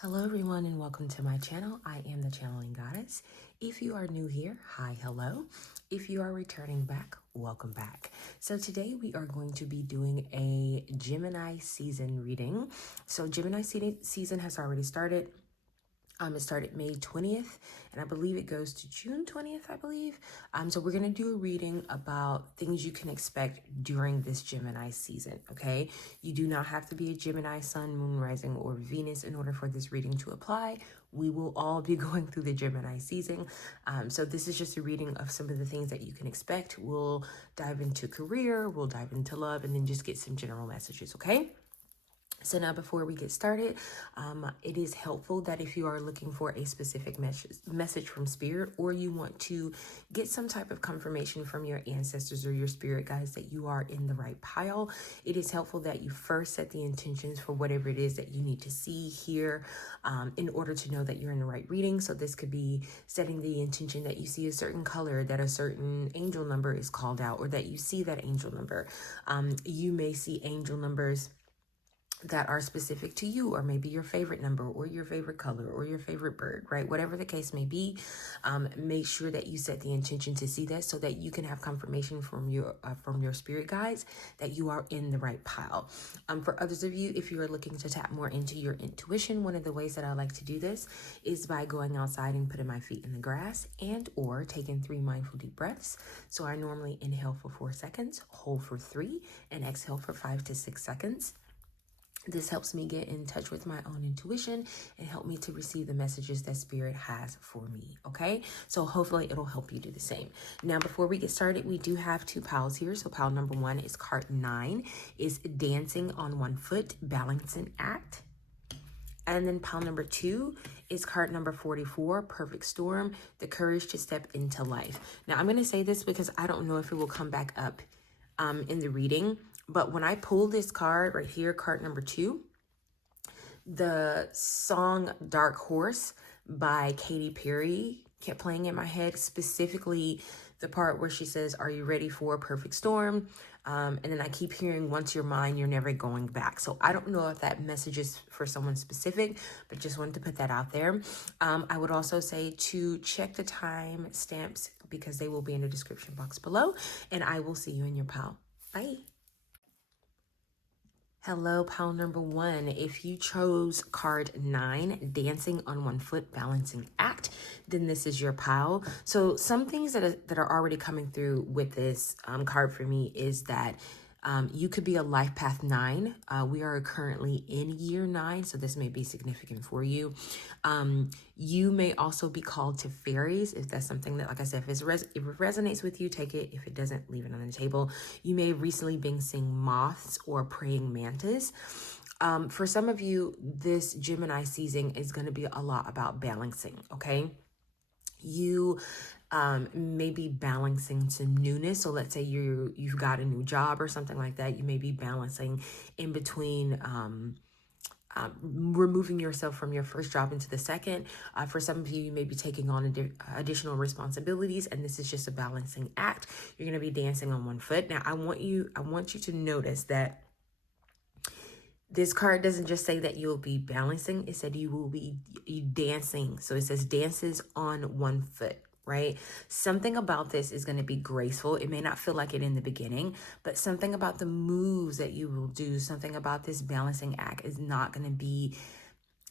Hello everyone and welcome to my channel. I am the Channeling Goddess. If you are new here, hi, hello. If you are returning back, welcome back. So today we are going to be doing a Gemini season reading. So Gemini season has already started. It started May 20th, and I believe it goes to June 20th, I believe. So we're going to do a reading about things you can expect during this Gemini season, okay? You do not have to be a Gemini, Sun, Moon, Rising, or Venus in order for this reading to apply. We will all be going through the Gemini season. So this is just a reading of some of the things that you can expect. We'll dive into career, we'll dive into love, and then just get some general messages, okay? So now before we get started, it is helpful that if you are looking for a specific message from spirit, or you want to get some type of confirmation from your ancestors or your spirit guides that you are in the right pile, it is helpful that you first set the intentions for whatever it is that you need to see, hear, in order to know that you're in the right reading. So this could be setting the intention that you see a certain color, that a certain angel number is called out, or that you see that angel number. You may see angel numbers that are specific to you, or maybe your favorite number, or your favorite color, or your favorite bird, right? Whatever the case may be, make sure that you set the intention to see that so that you can have confirmation from your spirit guides that you are in the right pile. For others of you, if you are looking to tap more into your intuition, one of the ways that I like to do this is by going outside and putting my feet in the grass, and or taking 3 mindful deep breaths. So I normally inhale for 4 seconds, hold for 3, and exhale for 5 to 6 seconds. This helps me get in touch with my own intuition and help me to receive the messages that spirit has for me, okay? So hopefully it'll help you do the same. Now, before we get started, we do have 2 piles here. So pile number 1 is card 9, is dancing on 1 foot, balancing act. And then pile number 2 is card number 44, perfect storm, the courage to step into life. Now, I'm going to say this because I don't know if it will come back up in the reading. But when I pull this card right here, card number 2, the song Dark Horse by Katy Perry kept playing in my head, specifically the part where she says, "Are you ready for a perfect storm?" And then I keep hearing, "Once you're mine, you're never going back." So I don't know if that message is for someone specific, but just wanted to put that out there. I would also say to check the time stamps because they will be in the description box below, and I will see you in your pile. Bye. Hello, pile number 1. If you chose card 9, dancing on 1 foot, balancing act, then this is your pile. So some things that are already coming through with this card for me is that you could be a life path 9. We are currently in year 9, so this may be significant for you. You may also be called to fairies if that's something that, like I said, if it resonates with you, take it. If it doesn't, leave it on the table. You may have recently been seeing moths or praying mantis. For some of you, this Gemini season is going to be a lot about balancing, okay? You may be balancing some newness. So let's say you've got a new job or something like that. You may be balancing in between removing yourself from your first job into the second. For some of you, you may be taking on additional responsibilities, and this is just a balancing act. You're going to be dancing on 1 foot. Now, I want you to notice that this card doesn't just say that you'll be balancing. It said you will be dancing. So it says dances on 1 foot, right? Something about this is going to be graceful. It may not feel like it in the beginning, but something about the moves that you will do, something about this balancing act is not going to be,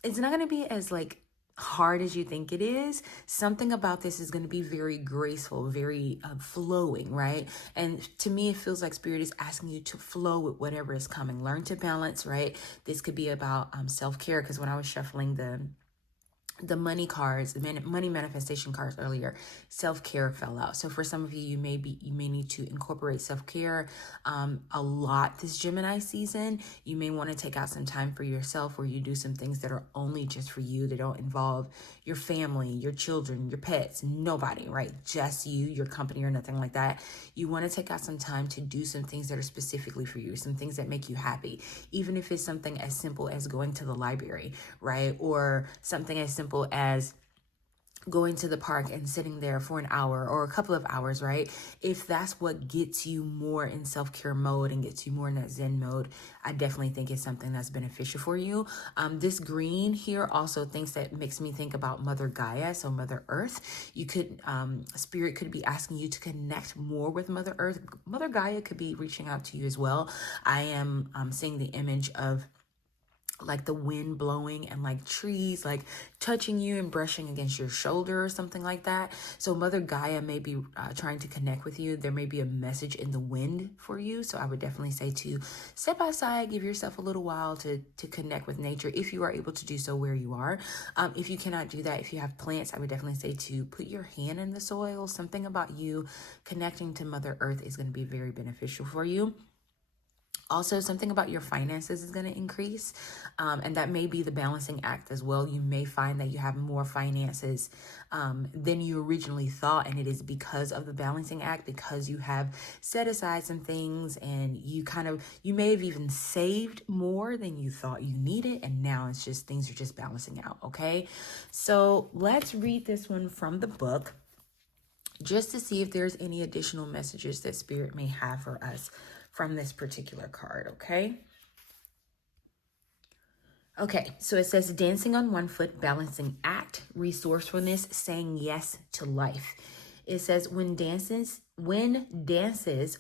it's not going to be as like hard as you think it is. Something about this is going to be very graceful, very flowing, right? And to me, it feels like spirit is asking you to flow with whatever is coming. Learn to balance, right? This could be about self-care, because when I was shuffling the money cards, the money manifestation cards earlier, self-care fell out. So for some of you, you may need to incorporate self-care a lot this Gemini season. You may want to take out some time for yourself where you do some things that are only just for you. They don't involve your family, your children, your pets, nobody, right? Just you, your company, or nothing like that. You want to take out some time to do some things that are specifically for you, some things that make you happy, even if it's something as simple as going to the library, right? Or something as simple as going to the park and sitting there for an hour or a couple of hours, right? If that's what gets you more in self-care mode and gets you more in that Zen mode, I definitely think it's something that's beneficial for you. This green here also makes me think about Mother Gaia, so Mother Earth. You could, Spirit could be asking you to connect more with Mother Earth. Mother Gaia could be reaching out to you as well. I am seeing the image of like the wind blowing and like trees like touching you and brushing against your shoulder or something like that. So Mother Gaia may be trying to connect with you. There may be a message in the wind for you. So I would definitely say to step outside, give yourself a little while to connect with nature if you are able to do so where you are. If you cannot do that, if you have plants, I would definitely say to put your hand in the soil. Something about you connecting to Mother Earth is going to be very beneficial for you. Also, something about your finances is going to increase, and that may be the balancing act as well. You may find that you have more finances than you originally thought, and it is because of the balancing act, because you have set aside some things, and you may have even saved more than you thought you needed, and now it's just things are just balancing out, okay? So let's read this one from the book just to see if there's any additional messages that Spirit may have for us from this particular card, okay? Okay, so it says dancing on one foot, balancing act, resourcefulness, saying yes to life. It says when dances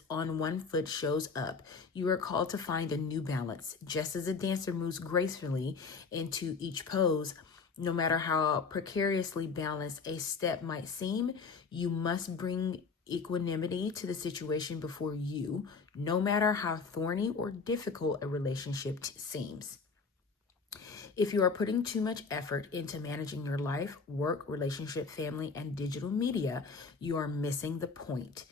on one foot shows up, you are called to find a new balance. Just as a dancer moves gracefully into each pose, no matter how precariously balanced a step might seem, you must bring equanimity to the situation before you, no matter how thorny or difficult a relationship seems. If you are putting too much effort into managing your life, work, relationship, family, and digital media, you are missing the point.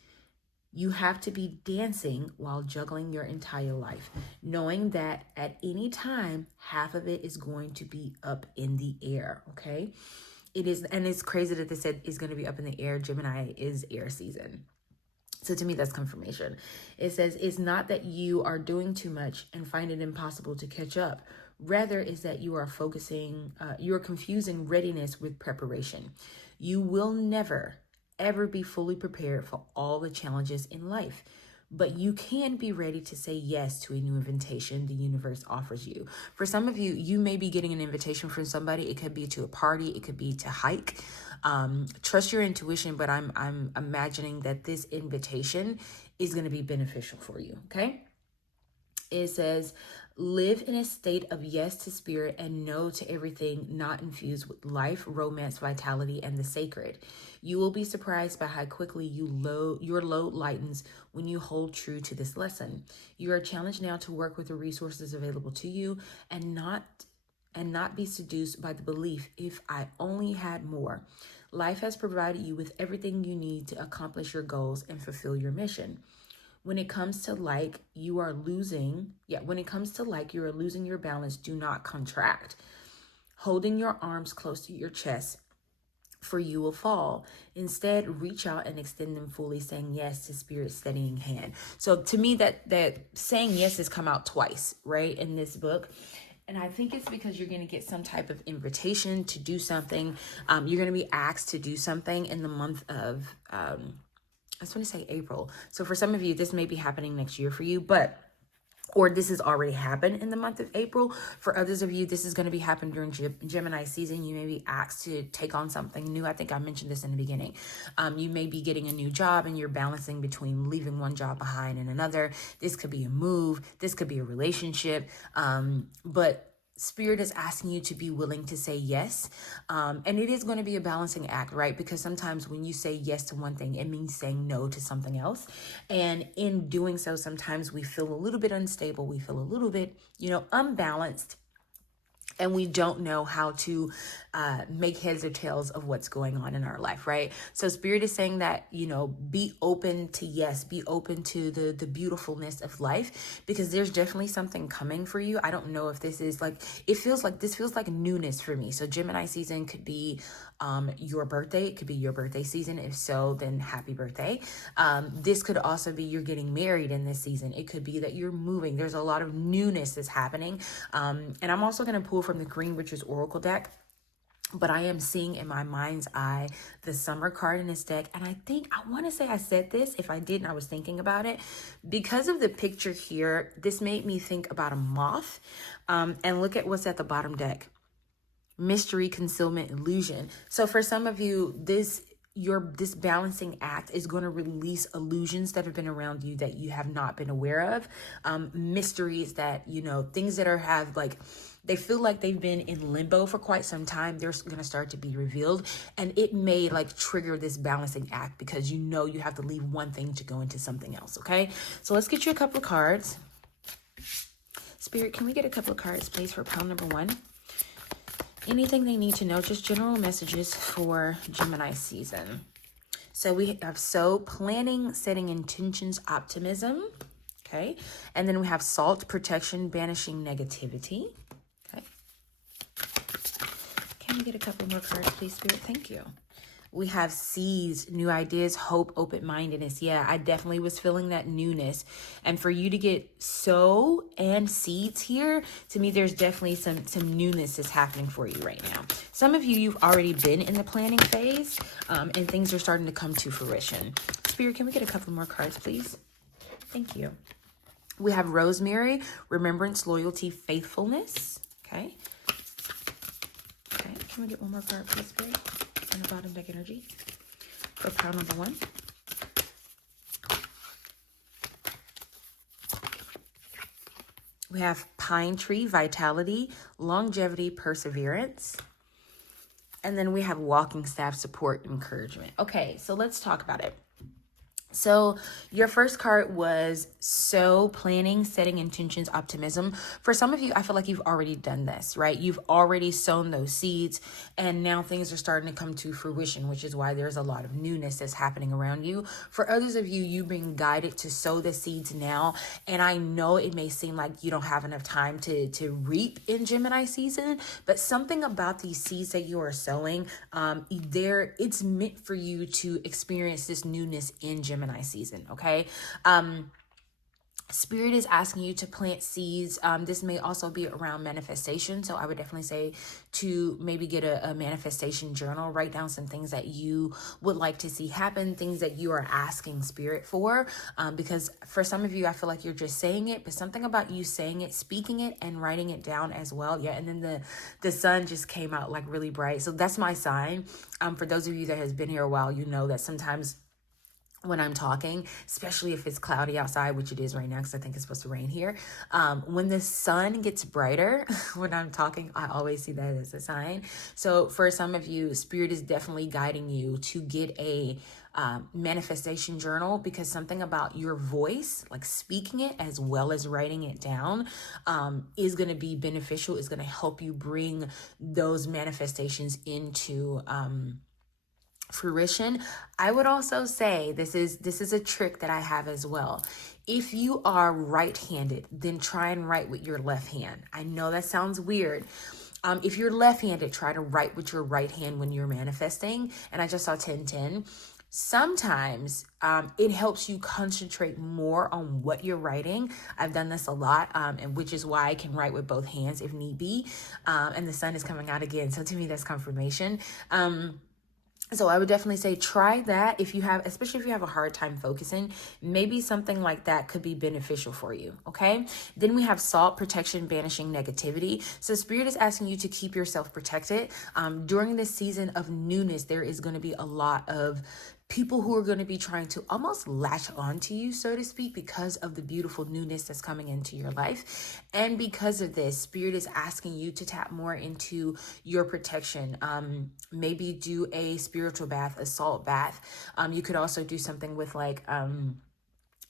You have to be dancing while juggling your entire life, knowing that at any time, half of it is going to be up in the air, okay? It is, and it's crazy that they said is going to be up in the air. Gemini is air season. So to me, that's confirmation. It says, it's not that you are doing too much and find it impossible to catch up. Rather, is that you are confusing readiness with preparation. You will never, ever be fully prepared for all the challenges in life. But you can be ready to say yes to a new invitation the universe offers you. For some of you, you may be getting an invitation from somebody. It could be to a party. It could be to hike. Trust your intuition, but I'm imagining that this invitation is going to be beneficial for you, okay? It says, live in a state of yes to spirit and no to everything not infused with life, romance, vitality, and the sacred. You will be surprised by how quickly your load lightens when you hold true to this lesson. You are challenged now to work with the resources available to you and not be seduced by the belief, if I only had more. Life has provided you with everything you need to accomplish your goals and fulfill your mission. When it comes to you are losing your balance, do not contract. Holding your arms close to your chest, for you will fall. Instead, reach out and extend them fully, saying yes to Spirit's steadying hand. So to me, that saying yes has come out twice, right, in this book. And I think it's because you're going to get some type of invitation to do something. You're going to be asked to do something in the month of, I just want to say April. So for some of you, this may be happening next year for you, or this has already happened in the month of April. For others of you, this is going to be happening during Gemini season. You may be asked to take on something new. I think I mentioned this in the beginning. You may be getting a new job and you're balancing between leaving one job behind and another. This could be a move. This could be a relationship. But Spirit is asking you to be willing to say yes. And it is going to be a balancing act, right? Because sometimes when you say yes to one thing, it means saying no to something else. And in doing so, sometimes we feel a little bit unstable. We feel a little bit, unbalanced. And we don't know how to make heads or tails of what's going on in our life, right? So Spirit is saying that, be open to yes, be open to the beautifulness of life, because there's definitely something coming for you. I don't know if this is this feels like newness for me. So Gemini season could be your birthday. It could be your birthday season. If so, then happy birthday. This could also be you're getting married in this season. It could be that you're moving. There's a lot of newness that's happening. And I'm also going to pull from the Green Witch's Oracle deck. but I am seeing in my mind's eye the summer card in this deck. And I want to say I said this. If I didn't, I was thinking about it. Because of the picture here, this made me think about a moth. And look at what's at the bottom deck. Mystery, concealment, illusion. So for some of you, this balancing act is going to release illusions that have been around you that you have not been aware of. Mysteries that, things that they feel like they've been in limbo for quite some time. They're going to start to be revealed. And it may trigger this balancing act because you have to leave one thing to go into something else. Okay. So let's get you a couple of cards. Spirit, can we get a couple of cards, please, for pile number 1? Anything they need to know, just general messages for Gemini season. So we have planning, setting intentions, optimism. Okay. And then we have salt, protection, banishing negativity. Okay. Can we get a couple more cards, please, Spirit? Thank you. We have seeds, new ideas, hope, open-mindedness. Yeah, I definitely was feeling that newness. And for you to get sow and seeds here, to me, there's definitely some newness is happening for you right now. Some of you, you've already been in the planning phase, and things are starting to come to fruition. Spirit, can we get a couple more cards, please? Thank you. We have rosemary, remembrance, loyalty, faithfulness. Okay. Okay, can we get one more card, please, Spirit? On the bottom deck energy for pile number 1. We have pine tree, vitality, longevity, perseverance. And then we have walking staff, support, encouragement. Okay, so let's talk about it. So your first card was planning, setting intentions, optimism. For some of you, I feel like you've already done this, right? You've already sown those seeds and now things are starting to come to fruition, which is why there's a lot of newness that's happening around you. For others of you, you've been guided to sow the seeds now. And I know it may seem like you don't have enough time to reap in Gemini season, but something about these seeds that you are sowing, it's meant for you to experience this newness in Gemini season. Okay. Spirit is asking you to plant seeds. This may also be around manifestation. So I would definitely say to maybe get a manifestation journal, write down some things that you would like to see happen, things that you are asking Spirit for. Because for some of you, I feel like you're just saying it, but something about you saying it, speaking it, and writing it down as well. Yeah. And then the sun just came out really bright. So that's my sign. For those of you that has been here a while, you know that sometimes when I'm talking, especially if it's cloudy outside, which it is right now because I think it's supposed to rain here. When the sun gets brighter, when I'm talking, I always see that as a sign. So for some of you, Spirit is definitely guiding you to get a manifestation journal, because something about your voice, speaking it as well as writing it down, is going to be beneficial, is going to help you bring those manifestations into fruition. I would also say this is a trick that I have as well. If you are right-handed, then try and write with your left hand. I know that sounds weird. If you're left-handed, try to write with your right hand when you're manifesting. And I just saw 1010. Sometimes it helps you concentrate more on what you're writing. I've done this a lot, and which is why I can write with both hands if need be. And the sun is coming out again. So to me, that's confirmation. So I would definitely say try that especially if you have a hard time focusing, maybe something like that could be beneficial for you. Okay. Then we have salt, protection, banishing negativity. So Spirit is asking you to keep yourself protected. During this season of newness, there is going to be a lot of people who are going to be trying to almost latch onto you, so to speak, because of the beautiful newness that's coming into your life. And because of this, Spirit is asking you to tap more into your protection. Maybe do a spiritual bath, a salt bath. You could also do something with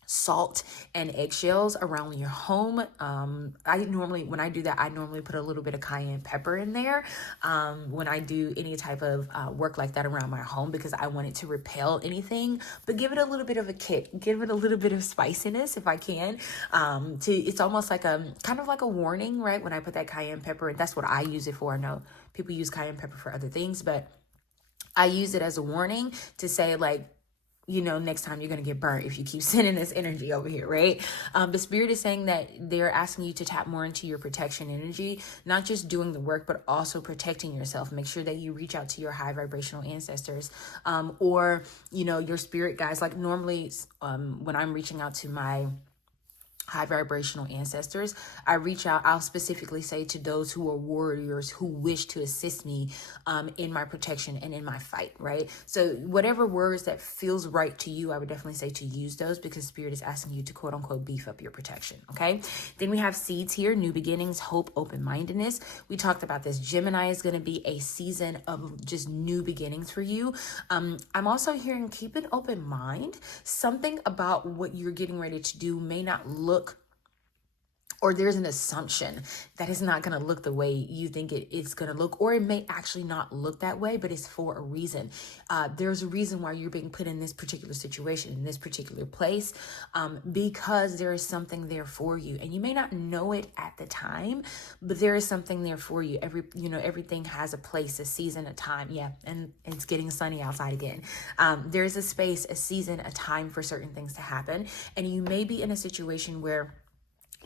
salt and eggshells around your home. When I do that, I normally put a little bit of cayenne pepper in there when I do any type of work like that around my home, because I want it to repel anything, but give it a little bit of a kick, give it a little bit of spiciness if I can. It's almost like kind of like a warning, right? When I put that cayenne pepper, and that's what I use it for. I know people use cayenne pepper for other things, but I use it as a warning to say you know, next time you're going to get burnt if you keep sending this energy over here, right? The spirit is saying that they're asking you to tap more into your protection energy, not just doing the work, but also protecting yourself. Make sure that you reach out to your high vibrational ancestors, or, you know, your spirit guides. Like normally, when I'm reaching out to my high vibrational ancestors, I reach out, I'll specifically say to those who are warriors who wish to assist me in my protection and in my fight, right? So whatever words that feels right to you, I would definitely say to use those, because spirit is asking you to quote unquote beef up your protection, okay? Then we have seeds here: new beginnings, hope, open-mindedness. We talked about this. Gemini is going to be a season of just new beginnings for you. I'm also hearing keep an open mind. Something about what you're getting ready to do may not look, or there's an assumption that it's not going to look the way you think it's going to look, or it may actually not look that way, but it's for a reason. There's a reason why you're being put in this particular situation, in this particular place, because there is something there for you, and you may not know it at the time, but there is something there for you. Everything has a place, a season, a time. Yeah, and it's getting sunny outside again. There's a space, a season, a time for certain things to happen, and you may be in a situation where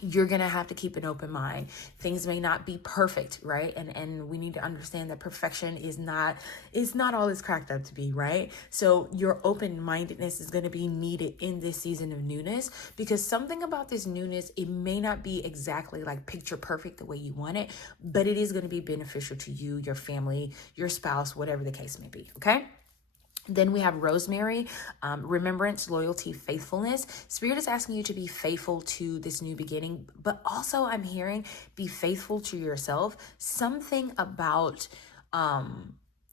you're going to have to keep an open mind. Things may not be perfect, right? And we need to understand that perfection is not all it's cracked up to be, right? So your open-mindedness is going to be needed in this season of newness, because something about this newness, it may not be exactly like picture perfect the way you want it, but it is going to be beneficial to you, your family, your spouse, whatever the case may be, okay? Then we have rosemary, remembrance, loyalty, faithfulness. Spirit is asking you to be faithful to this new beginning, but also I'm hearing be faithful to yourself. Something about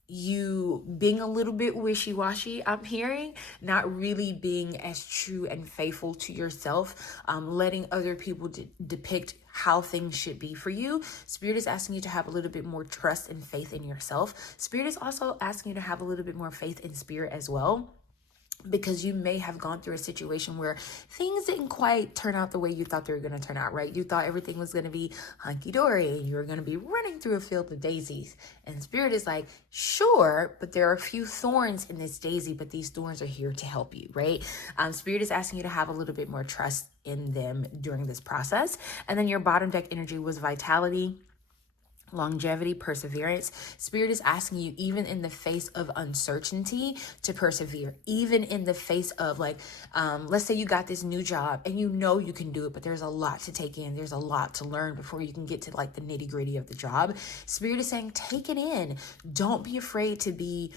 you being a little bit wishy-washy, I'm hearing, not really being as true and faithful to yourself, letting other people depict how things should be for you. Spirit is asking you to have a little bit more trust and faith in yourself. Spirit is also asking you to have a little bit more faith in spirit as well, because you may have gone through a situation where things didn't quite turn out the way you thought they were going to turn out, right? You thought everything was going to be hunky-dory and you were going to be running through a field of daisies. And spirit is like, sure, but there are a few thorns in this daisy, but these thorns are here to help you, right? Spirit is asking you to have a little bit more trust in them during this process. And then your bottom deck energy was vitality, longevity, perseverance. Spirit is asking you, even in the face of uncertainty, to persevere. Even in the face of let's say you got this new job and you know you can do it, but there's a lot to take in. There's a lot to learn before you can get to the nitty gritty of the job. Spirit is saying, take it in. Don't be afraid to be,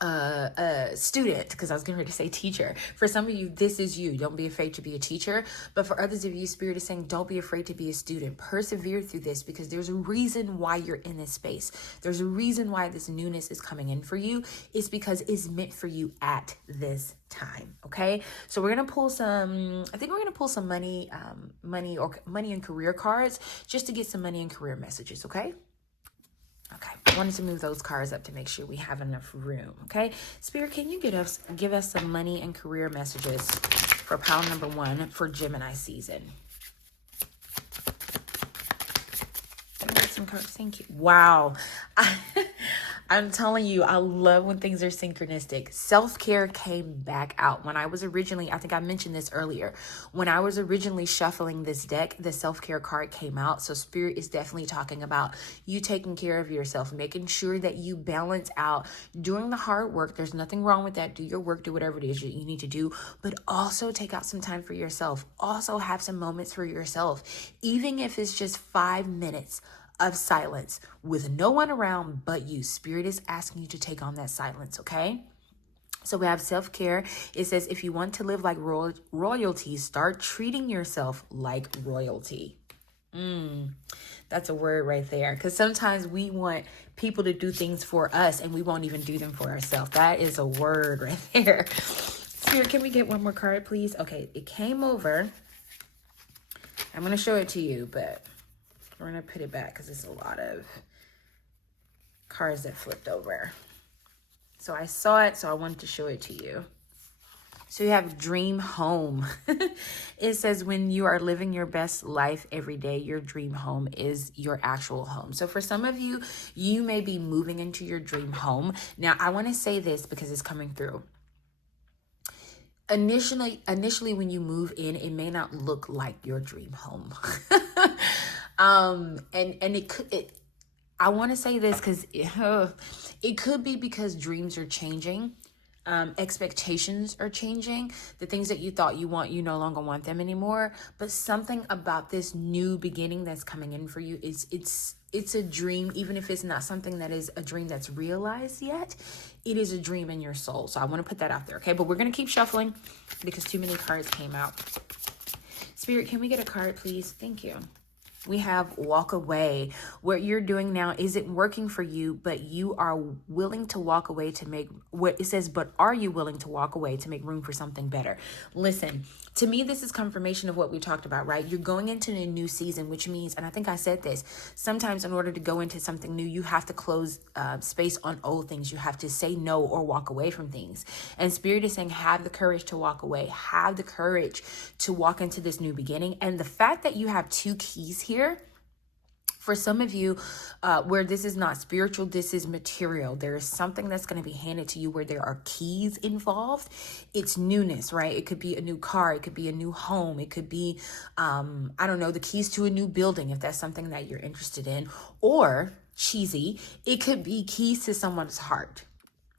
a student, because I was going to say teacher. For some of you, this is you. Don't be afraid to be a teacher. But for others of you, Spirit is saying, don't be afraid to be a student. Persevere through this, because there's a reason why you're in this space. There's a reason why this newness is coming in for you. It's because it's meant for you at this time. Okay. So we're going to pull some, I think we're going to pull some money and career cards, just to get some money and career messages. Okay. Okay, I wanted to move those cards up to make sure we have enough room, okay? Spirit, can you give us some money and career messages for pile number 1 for Gemini season? Some cards, thank you. Wow. I'm telling you, I love when things are synchronistic. Self-care came back out. When I was originally, I think I mentioned this earlier, when I was originally shuffling this deck, the self-care card came out. So Spirit is definitely talking about you taking care of yourself, making sure that you balance out, doing the hard work. There's nothing wrong with that. Do your work, do whatever it is you need to do, but also take out some time for yourself. Also have some moments for yourself, even if it's just 5 minutes of silence with no one around but you. Spirit is asking you to take on that silence, okay? So we have self-care. It says, if you want to live like royalty, start treating yourself like royalty. That's a word right there. Because sometimes we want people to do things for us and we won't even do them for ourselves. That is a word right there. Spirit, can we get one more card, please? Okay, it came over. I'm going to show it to you, but we're going to put it back because it's a lot of cards that flipped over. So I saw it, so I wanted to show it to you. So you have dream home. It says when you are living your best life every day, your dream home is your actual home. So for some of you, you may be moving into your dream home. Now, I want to say this because it's coming through. initially when you move in, it may not look like your dream home. And I want to say this because it could be because dreams are changing. Expectations are changing. The things that you thought you want, you no longer want them anymore. But something about this new beginning that's coming in for you is it's a dream, even if it's not something that is a dream that's realized yet. It is a dream in your soul. So I want to put that out there, okay? But we're going to keep shuffling because too many cards came out. Spirit, can we get a card, please? Thank you. We have walk away. What you're doing now isn't working for you, but you are willing to walk away to make what it says, but are you willing to walk away to make room for something better? Listen, to me, this is confirmation of what we talked about, right? You're going into a new season, which means, and I think I said this, sometimes in order to go into something new, you have to close space on old things. You have to say no or walk away from things. And Spirit is saying, have the courage to walk away. Have the courage to walk into this new beginning. And the fact that you have two keys here, for some of you, where this is not spiritual, this is material. There is something that's going to be handed to you where there are keys involved. It's newness, right? It could be a new car. It could be a new home. It could be, I don't know, the keys to a new building, if that's something that you're interested in. Or, cheesy, it could be keys to someone's heart.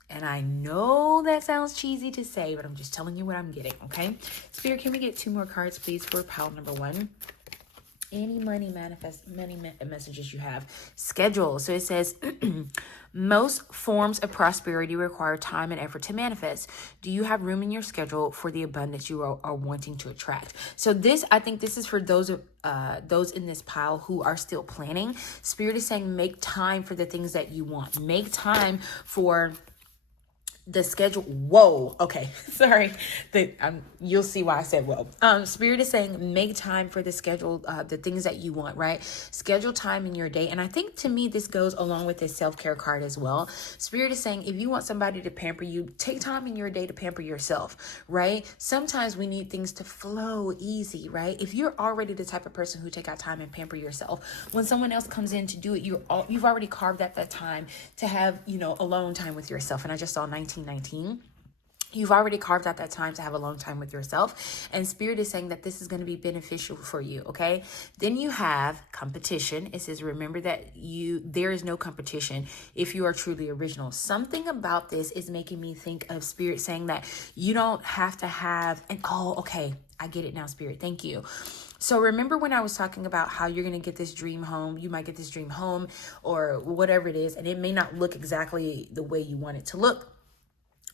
And I know that sounds cheesy to say, but I'm just telling you what I'm getting, okay? Spirit, can we get 2 more cards, please, for pile number 1? Any money messages you have. Schedule. So it says, most forms of prosperity require time and effort to manifest. Do you have room in your schedule for the abundance you are wanting to attract? So this, I think this is for those in this pile who are still planning. Spirit is saying, make time for the things that you want. Make time for the schedule. Whoa. Okay. Sorry. You'll see why I said whoa. Spirit is saying, make time for the schedule, the things that you want, right? Schedule time in your day. And I think to me, this goes along with this self-care card as well. Spirit is saying, if you want somebody to pamper you, take time in your day to pamper yourself, right? Sometimes we need things to flow easy, right? If you're already the type of person who take out time and pamper yourself, when someone else comes in to do it, you've already carved out that time to have, alone time with yourself. And I just saw 1919. You've already carved out that time to have alone time with yourself. And Spirit is saying that this is going to be beneficial for you, okay? Then you have competition. It says, remember that there is no competition if you are truly original. Something about this is making me think of Spirit saying that you don't have to have okay, I get it now, Spirit. Thank you. So remember when I was talking about how you're going to get this dream home, you might get this dream home or whatever it is, and it may not look exactly the way you want it to look.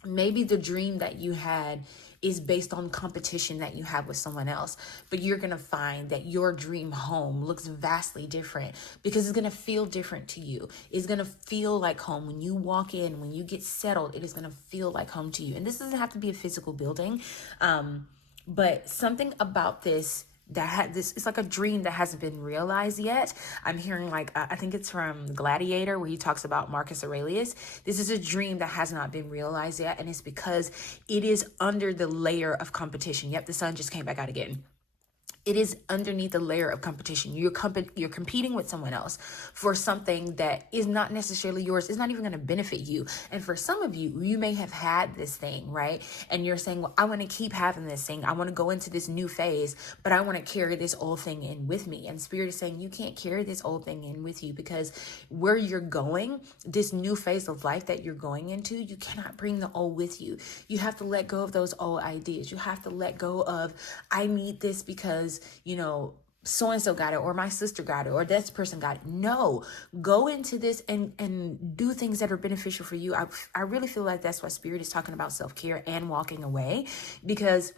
Maybe the dream that you had is based on competition that you have with someone else, but you're going to find that your dream home looks vastly different because it's going to feel different to you. It's going to feel like home. When you walk in, when you get settled, it is going to feel like home to you. And this doesn't have to be a physical building, but something about this it's like a dream that hasn't been realized yet. I'm hearing I think it's from Gladiator where he talks about Marcus Aurelius. This is a dream that has not been realized yet. And it's because it is under the layer of competition. Yep, the sun just came back out again. It is underneath the layer of competition. You're competing with someone else for something that is not necessarily yours. It's not even going to benefit you. And for some of you, you may have had this thing, right? And you're saying, well, I want to keep having this thing. I want to go into this new phase, but I want to carry this old thing in with me. And Spirit is saying, you can't carry this old thing in with you because where you're going, this new phase of life that you're going into, you cannot bring the old with you. You have to let go of those old ideas. You have to let go of, I need this because so-and-so got it, or my sister got it, or this person got it. No, go into this and do things that are beneficial for you. I really feel like that's why Spirit is talking about self-care and walking away, because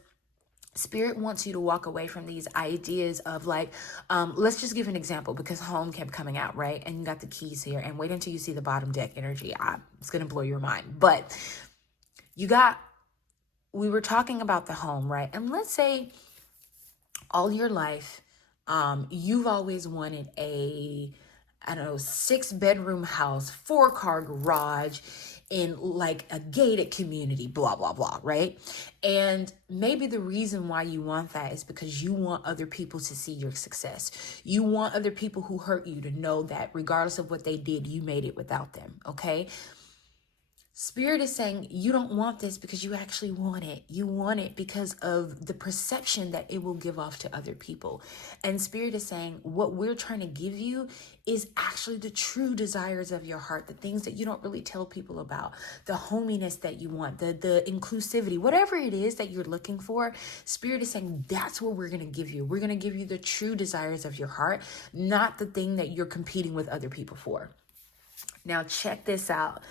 Spirit wants you to walk away from these ideas of let's just give an example because home kept coming out, right? And you got the keys here, and wait until you see the bottom deck energy. It's going to blow your mind. But we were talking about the home, right? And let's say all your life, you've always wanted a 6-bedroom house, 4-car garage in a gated community, blah, blah, blah, right? And maybe the reason why you want that is because you want other people to see your success. You want other people who hurt you to know that regardless of what they did, you made it without them, okay? Spirit is saying you don't want this because you actually want it. You want it because of the perception that it will give off to other people. And Spirit is saying what we're trying to give you is actually the true desires of your heart, the things that you don't really tell people about, the hominess that you want, the inclusivity, whatever it is that you're looking for. Spirit is saying that's what we're going to give you. We're going to give you the true desires of your heart, not the thing that you're competing with other people for. Now, check this out.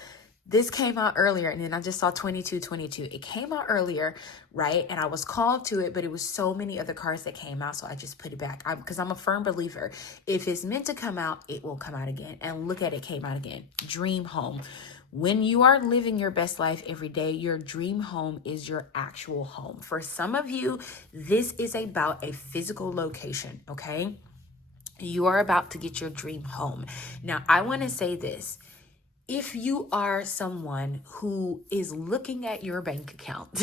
This came out earlier, and then I just saw 2222. It came out earlier, right? And I was called to it, but it was so many other cards that came out, so I just put it back. Because I'm a firm believer. If it's meant to come out, it will come out again. And look at it, came out again. Dream home. When you are living your best life every day, your dream home is your actual home. For some of you, this is about a physical location, okay? You are about to get your dream home. Now, I want to say this. If you are someone who is looking at your bank account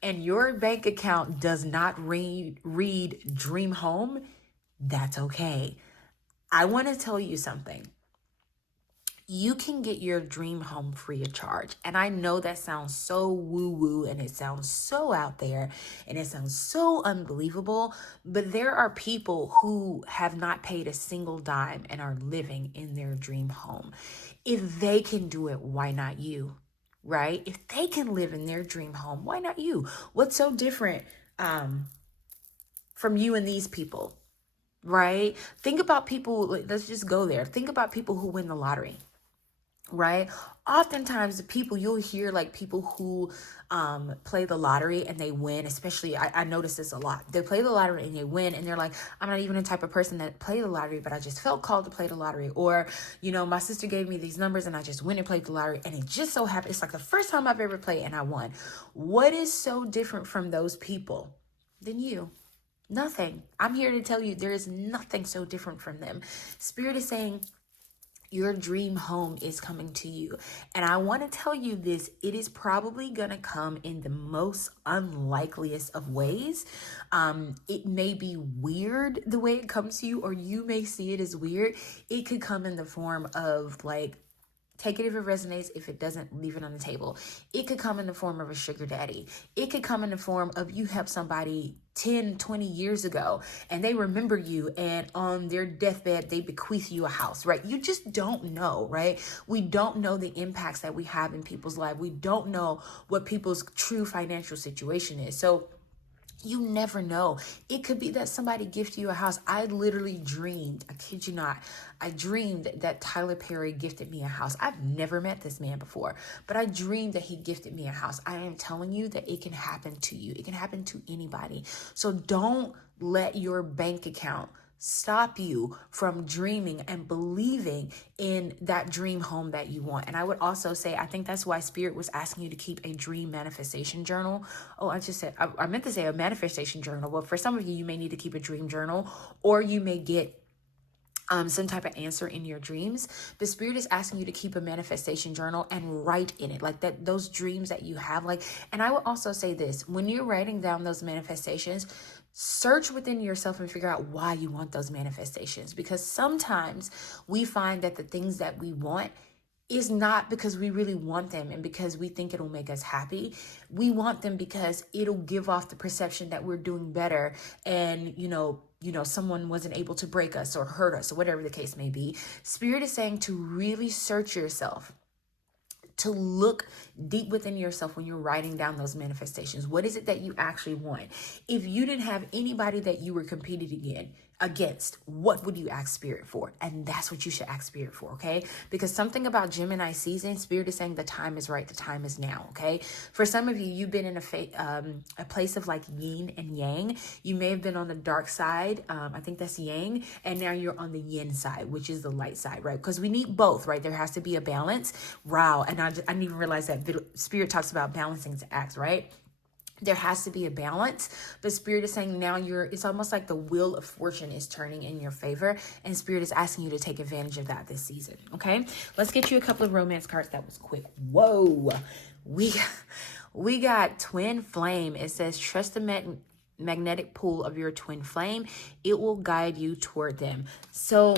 and your bank account does not read dream home, that's okay. I want to tell you something. You can get your dream home free of charge. And I know that sounds so woo-woo and it sounds so out there and it sounds so unbelievable, but there are people who have not paid a single dime and are living in their dream home. If they can do it, why not you? Right? If they can live in their dream home, why not you? What's so different from you and these people? Right? Think about people, let's just go there. Think about people who win the lottery. Right? Oftentimes the people you'll hear, like people who play the lottery and they win, especially I notice this a lot. They play the lottery and they win and they're like, I'm not even the type of person that play the lottery, but I just felt called to play the lottery. Or, you know, my sister gave me these numbers and I just went and played the lottery and it just so happened. It's like the first time I've ever played and I won. What is so different from those people than you? Nothing. I'm here to tell you there is nothing so different from them. Spirit is saying, your dream home is coming to you. And I want to tell you this, it is probably going to come in the most unlikeliest of ways. It may be weird the way it comes to you, or you may see it as weird. It could come in the form of like, take it if it resonates. If it doesn't, leave it on the table. It could come in the form of a sugar daddy. It could come in the form of you helped somebody 10, 20 years ago and they remember you and on their deathbed, they bequeath you a house, right? You just don't know, right? We don't know the impacts that we have in people's lives. We don't know what people's true financial situation is. So you never know. It could be that somebody gifted you a house. I literally dreamed, I kid you not, I dreamed that Tyler Perry gifted me a house. I've never met this man before, but I dreamed that he gifted me a house. I am telling you that it can happen to you. It can happen to anybody. So don't let your bank account stop you from dreaming and believing in that dream home that you want. And I would also say, I think that's why Spirit was asking you to keep a dream manifestation journal. Oh, I meant to say a manifestation journal. Well, for some of you, you may need to keep a dream journal, or you may get some type of answer in your dreams. The Spirit is asking you to keep a manifestation journal and write in it, like that, those dreams that you have. Like, and I will also say this, when you're writing down those manifestations, search within yourself and figure out why you want those manifestations. Because sometimes we find that the things that we want is not because we really want them and because we think it'll make us happy. We want them because it'll give off the perception that we're doing better, and someone wasn't able to break us or hurt us or whatever the case may be. Spirit is saying to really search yourself, to look deep within yourself when you're writing down those manifestations. What is it that you actually want? If you didn't have anybody that you were competing against, what would you ask Spirit for? And that's what you should ask Spirit for, okay? Because something about Gemini season, Spirit is saying the time is right, the time is now, okay? For some of you, you've been in a place of like yin and yang. You may have been on the dark side, I think that's yang, and now you're on the yin side, which is the light side, right? Because we need both, right? There has to be a balance. Wow, and I didn't even realize that Spirit talks about balancing the acts, right? There has to be a balance, but Spirit is saying now it's almost like the wheel of fortune is turning in your favor, and Spirit is asking you to take advantage of that this season, okay? Let's get you a couple of romance cards. That was quick. Whoa. We got twin flame. It says, trust the magnetic pull of your twin flame. It will guide you toward them. So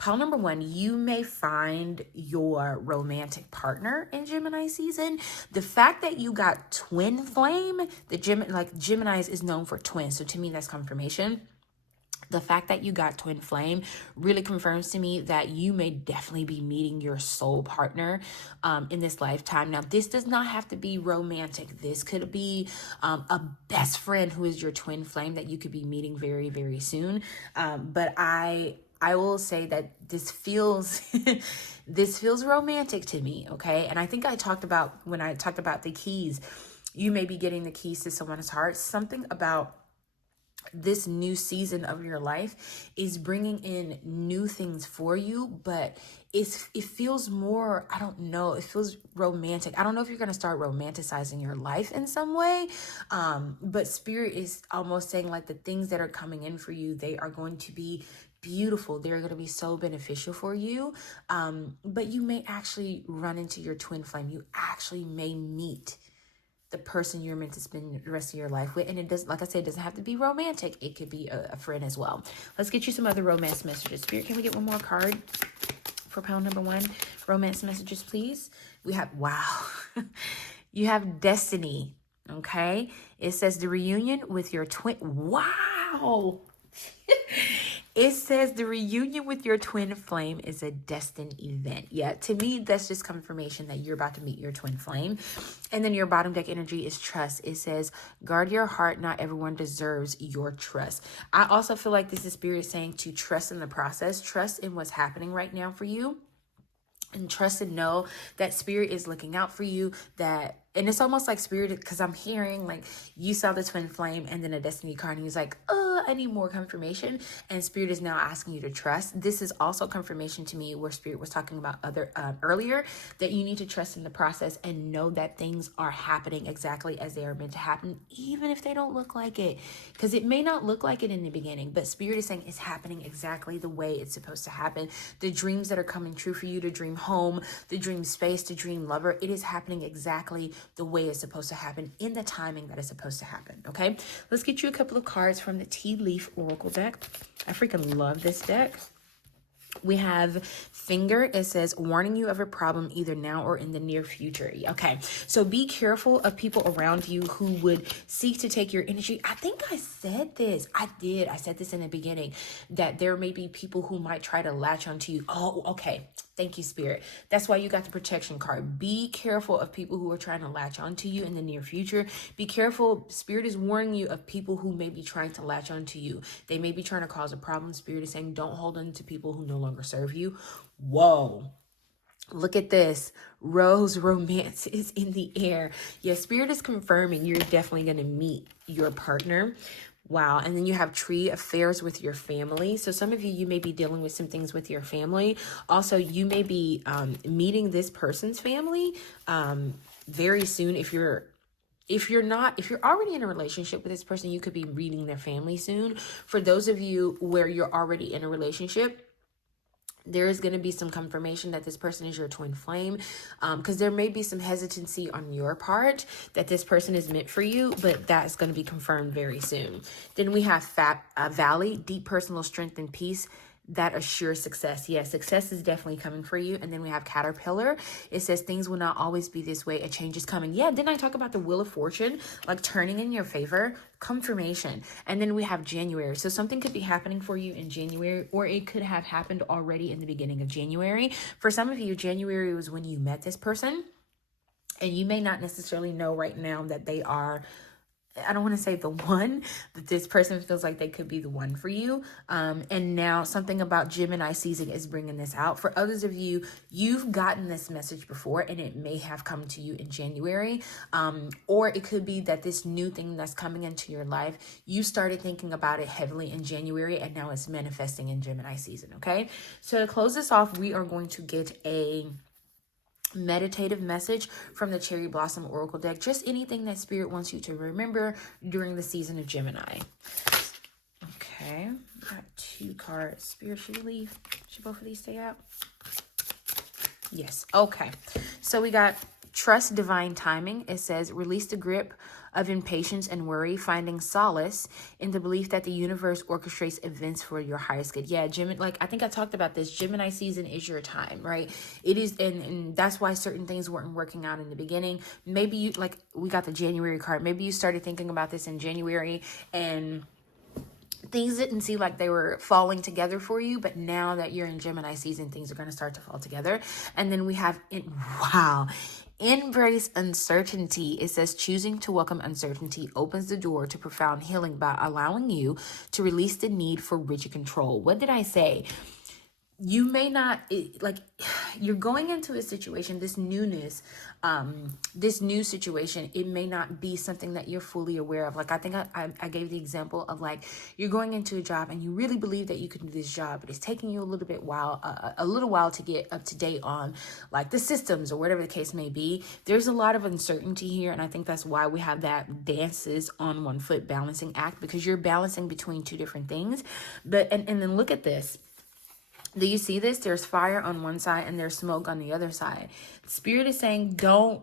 pile number one, you may find your romantic partner in Gemini season. The fact that you got twin flame, Gemini is known for twins. So to me, that's confirmation. The fact that you got twin flame really confirms to me that you may definitely be meeting your soul partner in this lifetime. Now, this does not have to be romantic. This could be a best friend who is your twin flame that you could be meeting very, very soon. But I will say that this feels this feels romantic to me, okay? And I think when I talked about the keys, you may be getting the keys to someone's heart. Something about this new season of your life is bringing in new things for you, but it feels more, I don't know, it feels romantic. I don't know if you're going to start romanticizing your life in some way, but Spirit is almost saying like the things that are coming in for you, they are going to be beautiful. They're going to be so beneficial for you, but you may actually run into your twin flame. You actually may meet the person you're meant to spend the rest of your life with. And it does, like I said, it doesn't have to be romantic. It could be a friend as well. Let's get you some other romance messages. Spirit, can we get one more card for pile number one? Romance messages, please. We have, wow. You have destiny, okay? It says the reunion with your twin. Wow. It says the reunion with your twin flame is a destined event. Yeah, to me, that's just confirmation that you're about to meet your twin flame. And then your bottom deck energy is trust. It says, guard your heart. Not everyone deserves your trust. I also feel like this is Spirit saying to trust in the process, trust in what's happening right now for you. And trust and know that Spirit is looking out for you, and it's almost like Spirit, because I'm hearing like you saw the twin flame and then a destiny card and he's like, I need more confirmation. And Spirit is now asking you to trust. This is also confirmation to me where Spirit was talking about earlier, that you need to trust in the process and know that things are happening exactly as they are meant to happen, even if they don't look like it, because it may not look like it in the beginning, but Spirit is saying it's happening exactly the way it's supposed to happen. The dreams that are coming true for you, to dream home, the dream space, to dream lover, it is happening exactly the way it's supposed to happen in the timing that it's supposed to happen. Okay, let's get you a couple of cards from the Tea Leaf Oracle deck. I freaking love this deck. We have Finger. It says, warning you of a problem either now or in the near future. Okay, so be careful of people around you who would seek to take your energy. I think I said this. I did. I said this in the beginning, that there may be people who might try to latch onto you. Oh, okay. Thank you, Spirit. That's why you got the protection card. Be careful of people who are trying to latch onto you in the near future. Be careful. Spirit is warning you of people who may be trying to latch onto you. They may be trying to cause a problem. Spirit is saying, don't hold on to people who no longer serve you. Whoa. Look at this. Rose romance is in the air. Yeah, Spirit is confirming you're definitely going to meet your partner. Wow. And then you have Tree, affairs with your family. So some of you may be dealing with some things with your family. Also, you may be meeting this person's family very soon. If you're already in a relationship with this person, you could be meeting their family soon. For those of you where you're already in a relationship, there is going to be some confirmation that this person is your twin flame, because there may be some hesitancy on your part that this person is meant for you, but that's going to be confirmed very soon. Then we have Valley, deep personal strength and peace that assures success. Yes, success is definitely coming for you. And then we have Caterpillar. It says things will not always be this way. A change is coming. Yeah, didn't I talk about the Wheel of Fortune, like turning in your favor? Confirmation. And then we have January. So something could be happening for you in January, or it could have happened already in the beginning of January. For some of you, January was when you met this person, and you may not necessarily know right now that they are, I don't want to say the one, but this person feels like they could be the one for you. And now something about Gemini season is bringing this out. For others of you, you've gotten this message before and it may have come to you in January. Or it could be that this new thing that's coming into your life, you started thinking about it heavily in January and now it's manifesting in Gemini season. Okay. So to close this off, we are going to get a meditative message from the Cherry Blossom Oracle deck. Just anything that Spirit wants you to remember during the season of Gemini. Okay, got 2 cards. Spirit, should both of these stay out? Yes. Okay, so we got Trust divine timing. It says, release the grip of impatience and worry, finding solace in the belief that the universe orchestrates events for your highest good. Yeah, Gemini, like I think I talked about this. Gemini season is your time, right? It is, and that's why certain things weren't working out in the beginning. Maybe you, like we got the January card. Maybe you started thinking about this in January and things didn't seem like they were falling together for you, but now that you're in Gemini season, things are going to start to fall together. And then we have it. Wow. Embrace uncertainty. It says choosing to welcome uncertainty opens the door to profound healing by allowing you to release the need for rigid control. What did I say? You may not, you're going into a situation, this newness, this new situation, it may not be something that you're fully aware of. Like, I think I gave the example of like, you're going into a job and you really believe that you can do this job, but it's taking you a little while to get up to date on like the systems or whatever the case may be. There's a lot of uncertainty here. And I think that's why we have that dances on one foot balancing act, because you're balancing between two different things. But, and then look at this. Do you see this? There's fire on one side and there's smoke on the other side. Spirit is saying, don't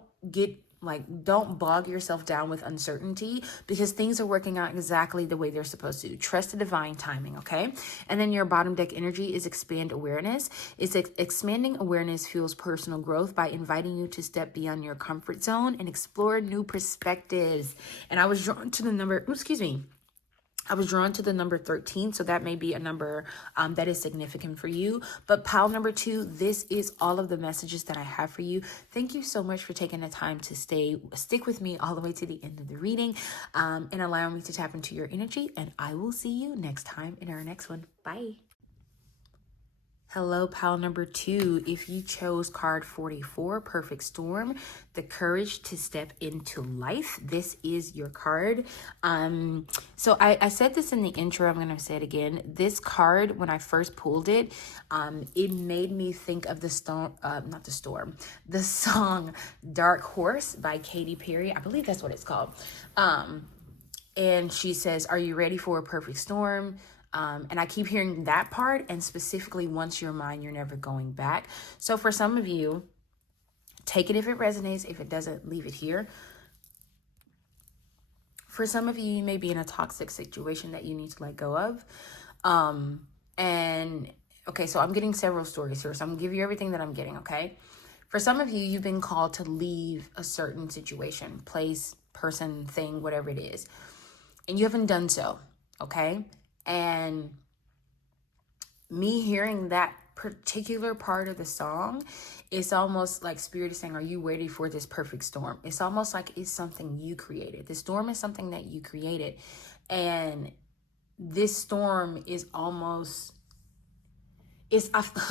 bog yourself down with uncertainty, because things are working out exactly the way they're supposed to. Trust the divine timing, okay? And then your bottom deck energy is expand awareness. It's expanding awareness fuels personal growth by inviting you to step beyond your comfort zone and explore new perspectives. And I was drawn to the number, I was drawn to the number 13, so that may be a number that is significant for you. But pile number 2, this is all of the messages that I have for you. Thank you so much for taking the time to stick with me all the way to the end of the reading and allowing me to tap into your energy. And I will see you next time in our next one. Bye. Hello, pile number 2. If you chose card 44, Perfect Storm, the courage to step into life, this is your card. So I said this in the intro, I'm going to say it again. This card, when I first pulled it, it made me think of the song Dark Horse by Katy Perry. I believe that's what it's called. And she says, are you ready for a perfect storm? And I keep hearing that part, and specifically, once you're mine, you're never going back. So for some of you, take it if it resonates. If it doesn't, leave it here. For some of you, you may be in a toxic situation that you need to let go of. And okay, so I'm getting several stories here. So I'm going to give you everything that I'm getting, okay? For some of you, you've been called to leave a certain situation, place, person, thing, whatever it is. And you haven't done so, okay? And me hearing that particular part of the song, it's almost like Spirit is saying, are you ready for this perfect storm? It's almost like it's something you created. The storm is something that you created. And this storm is almost,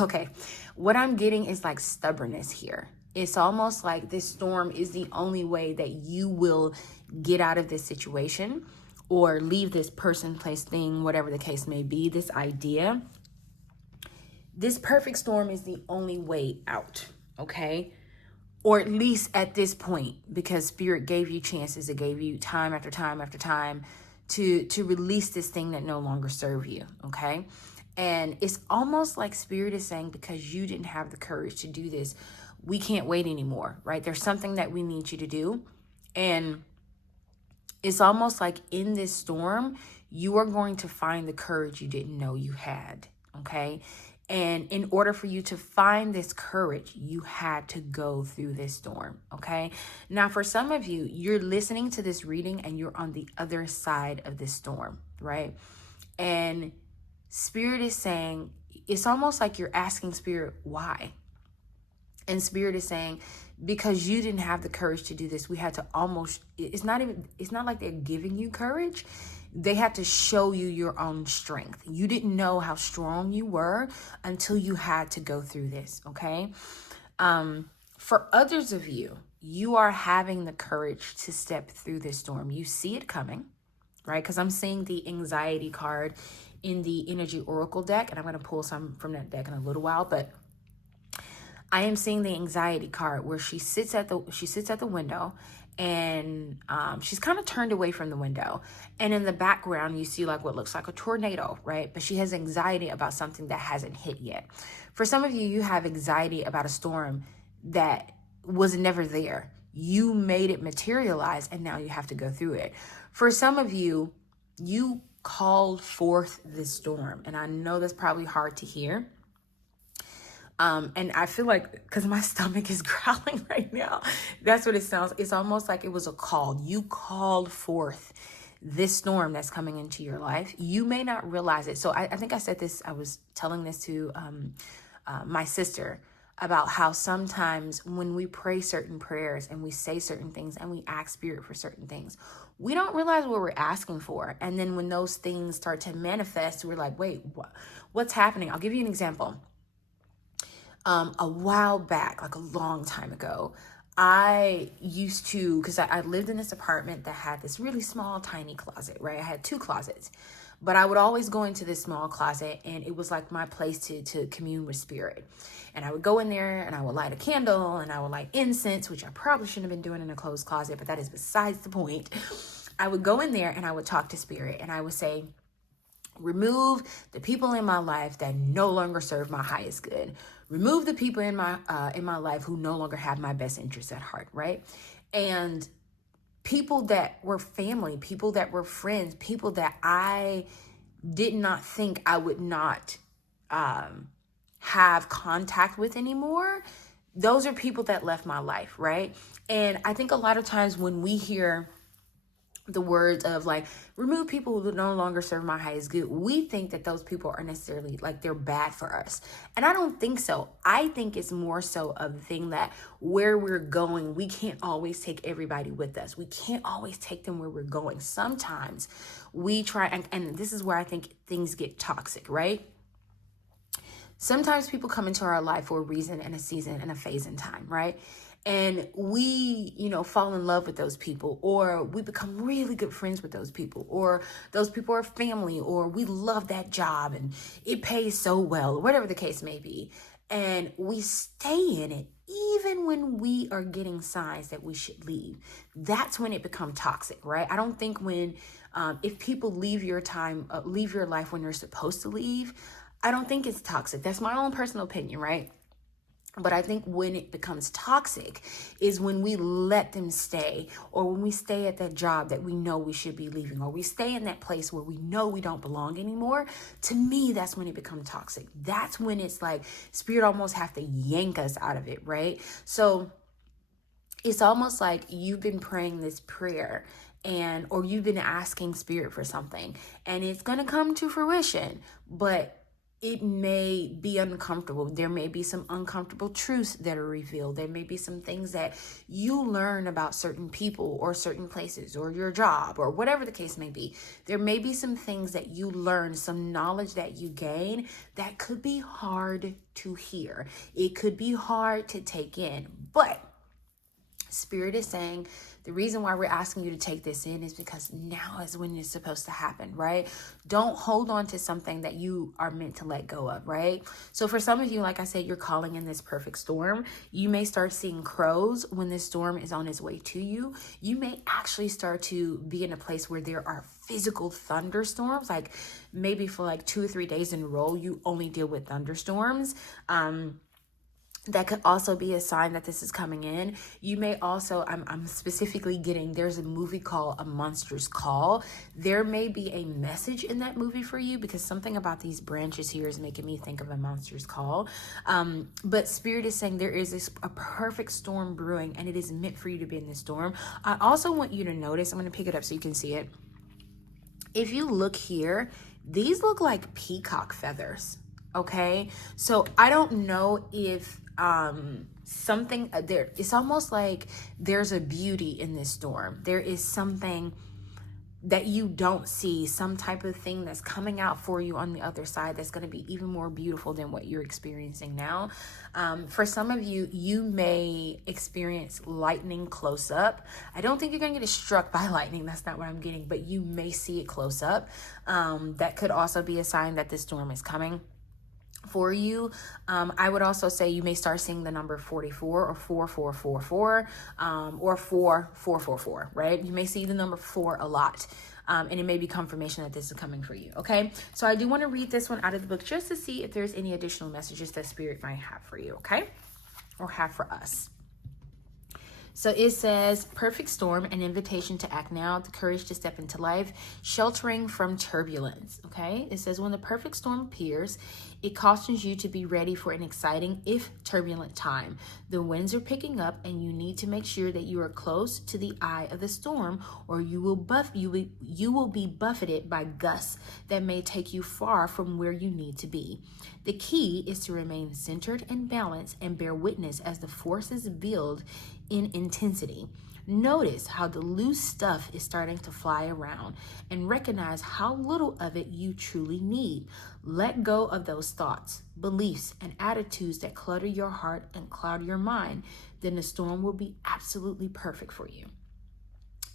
okay, what I'm getting is like stubbornness here. It's almost like this storm is the only way that you will get out of this situation, or leave this person, place, thing, whatever the case may be, this idea. This perfect storm is the only way out, okay? Or at least at this point, because Spirit gave you chances. It gave you time after time after time to release this thing that no longer serves you, okay? And it's almost like Spirit is saying, because you didn't have the courage to do this, we can't wait anymore, right? There's something that we need you to do. And it's almost like in this storm, you are going to find the courage you didn't know you had, okay? And in order for you to find this courage, you had to go through this storm, okay? Now, for some of you, you're listening to this reading and you're on the other side of this storm, right? And Spirit is saying, it's almost like you're asking Spirit, why? And Spirit is saying, because you didn't have the courage to do this, we had to almost, it's not like they're giving you courage. They had to show you your own strength. You didn't know how strong you were until you had to go through this, okay? For others of you, you are having the courage to step through this storm. You see it coming, right? Because I'm seeing the anxiety card in the Energy Oracle deck, and I'm going to pull some from that deck in a little while, but I am seeing the anxiety card where she sits at the window, and she's kind of turned away from the window. And in the background, you see like what looks like a tornado, right? But she has anxiety about something that hasn't hit yet. For some of you, you have anxiety about a storm that was never there. You made it materialize, and now you have to go through it. For some of you, you called forth this storm, and I know that's probably hard to hear. And I feel like, because my stomach is growling right now, that's what it sounds. It's almost like it was a call. You called forth this storm that's coming into your life. You may not realize it. So I think I said this, I was telling this to my sister about how sometimes when we pray certain prayers and we say certain things and we ask Spirit for certain things, we don't realize what we're asking for. And then when those things start to manifest, we're like, wait, what's happening? I'll give you an example. A while back, like a long time ago, I used to, because I lived in this apartment that had this really small, tiny closet, right? I had 2 closets, but I would always go into this small closet, and it was like my place to commune with Spirit. And I would go in there and I would light a candle and I would light incense, which I probably shouldn't have been doing in a closed closet, but that is besides the point. I would go in there and I would talk to Spirit, and I would say, remove the people in my life that no longer serve my highest good. Remove the people in my life who no longer have my best interests at heart, right? And people that were family, people that were friends, people that I did not think I would not have contact with anymore, those are people that left my life, right? And I think a lot of times when we hear the words of like, remove people who no longer serve my highest good, we think that those people are necessarily like they're bad for us. And I don't think so. I think it's more so of the thing that where we're going, we can't always take everybody with us. We can't always take them where we're going. Sometimes we try, and this is where I think things get toxic, right? Sometimes people come into our life for a reason and a season and a phase in time, right? And we, fall in love with those people, or we become really good friends with those people, or those people are family, or we love that job and it pays so well, or whatever the case may be. And we stay in it even when we are getting signs that we should leave. That's when it becomes toxic, right? I don't think if people leave your life when you're supposed to leave, I don't think it's toxic. That's my own personal opinion, right? But I think when it becomes toxic is when we let them stay, or when we stay at that job that we know we should be leaving, or we stay in that place where we know we don't belong anymore. To me, that's when it becomes toxic. That's when it's like Spirit almost have to yank us out of it, right? So it's almost like you've been praying this prayer or you've been asking Spirit for something, and it's going to come to fruition, but it may be uncomfortable. There may be some uncomfortable truths that are revealed. There may be some things that you learn about certain people or certain places or your job or whatever the case may be. There may be some things that you learn, some knowledge that you gain that could be hard to hear. It could be hard to take in, but Spirit is saying the reason why we're asking you to take this in is because now is when it's supposed to happen, right? Don't hold on to something that you are meant to let go of, right? So for some of you, like I said, you're calling in this perfect storm. You may start seeing crows when this storm is on its way to you. You may actually start to be in a place where there are physical thunderstorms, like maybe for like 2 or 3 days in a row, you only deal with thunderstorms. That could also be a sign that this is coming in. You may also, I'm specifically getting, there's a movie called A Monster's Call. There may be a message in that movie for you, because something about these branches here is making me think of A Monster's Call. But Spirit is saying there is a perfect storm brewing, and it is meant for you to be in this storm. I also want you to notice, I'm going to pick it up so you can see it. If you look here, these look like peacock feathers. Okay, so I don't know if something there, it's almost like there's a beauty in this storm. There is something that you don't see, some type of thing that's coming out for you on the other side that's going to be even more beautiful than what you're experiencing now. For some of you, you may experience lightning close up. I don't think you're going to get struck by lightning. That's not what I'm getting, but you may see it close up. That could also be a sign that this storm is coming for you. I would also say you may start seeing the number 44 or 4444 or 4444, right? You may see the number 4 a lot. And it may be confirmation that this is coming for you. Okay. So I do want to read this one out of the book just to see if there's any additional messages that Spirit might have for you. Okay. Or have for us. So it says, perfect storm, an invitation to act now, the courage to step into life, sheltering from turbulence, okay? It says, when the perfect storm appears, it cautions you to be ready for an exciting, if turbulent time. The winds are picking up and you need to make sure that you are close to the eye of the storm, or you will be buffeted by gusts that may take you far from where you need to be. The key is to remain centered and balanced and bear witness as the forces build in intensity. Notice how the loose stuff is starting to fly around and recognize how little of it you truly need. Let go of those thoughts, beliefs, and attitudes that clutter your heart and cloud your mind. Then the storm will be absolutely perfect for you.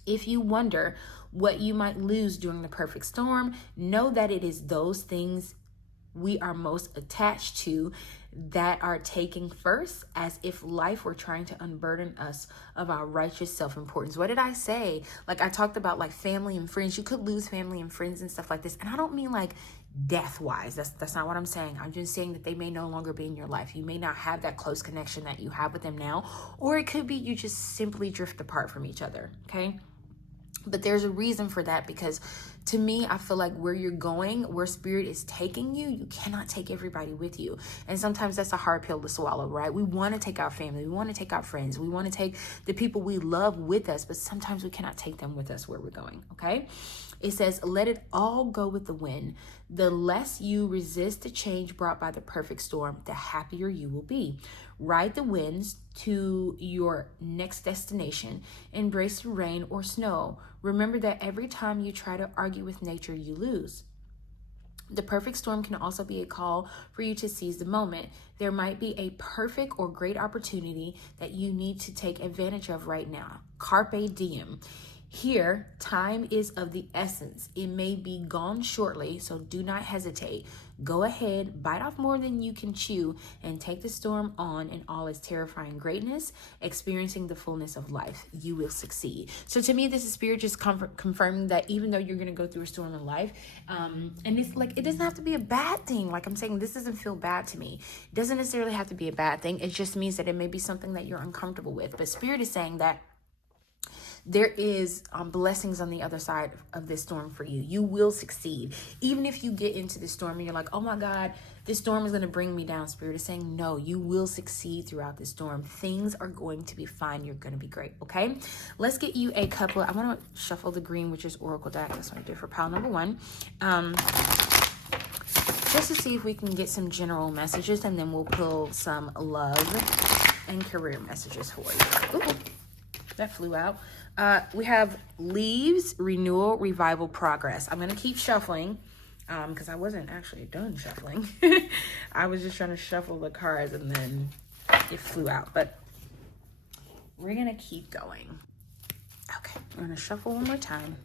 If you wonder what you might lose during the perfect storm, know that it is those things we are most attached to that are taking first, as if life were trying to unburden us of our righteous self-importance. What did I say? Like, I talked about like family and friends. You could lose family and friends and stuff like this. And I don't mean like death-wise. That's not what I'm saying. I'm just saying that they may no longer be in your life. You may not have that close connection that you have with them now. Or it could be you just simply drift apart from each other, okay? But there's a reason for that, because to me, I feel like where you're going, where spirit is taking you, you cannot take everybody with you. And sometimes that's a hard pill to swallow, right? We want to take our family. We want to take our friends. We want to take the people we love with us, but sometimes we cannot take them with us where we're going, okay? It says, let it all go with the wind. The less you resist the change brought by the perfect storm, the happier you will be. Ride the winds to your next destination. Embrace the rain or snow. Remember that every time you try to argue with nature, you lose. The perfect storm can also be a call for you to seize the moment. There might be a perfect or great opportunity that you need to take advantage of right now. Carpe diem. Here, time is of the essence. It may be gone shortly, so do not hesitate. Go ahead, bite off more than you can chew, and take the storm on in all its terrifying greatness, experiencing the fullness of life. You will succeed. So to me, this is spirit just confirming that even though you're going to go through a storm in life, and it's like, it doesn't have to be a bad thing. Like I'm saying, this doesn't feel bad to me. It doesn't necessarily have to be a bad thing. It just means that it may be something that you're uncomfortable with. But spirit is saying that there is blessings on the other side of this storm for you. You will succeed. Even if you get into the storm and you're like, oh my God, this storm is going to bring me down. Spirit is saying, no, you will succeed throughout the storm. Things are going to be fine. You're going to be great. Okay. Let's get you a couple. I want to shuffle the green, which is Oracle deck. That's what I did for pile number one. Just to see if we can get some general messages, and then we'll pull some love and career messages for you. Ooh, that flew out. We have leaves, renewal, revival, progress. I'm going to keep shuffling because I wasn't actually done shuffling. I was just trying to shuffle the cards and then it flew out. But we're going to keep going. Okay, I'm going to shuffle one more time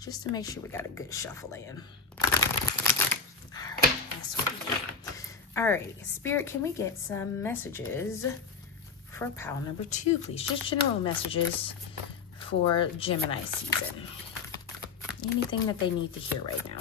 just to make sure we got a good shuffle in. All right, that's what we need. All right, Spirit, can we get some messages for pile number two, please? Just general messages for Gemini season. Anything that they need to hear right now.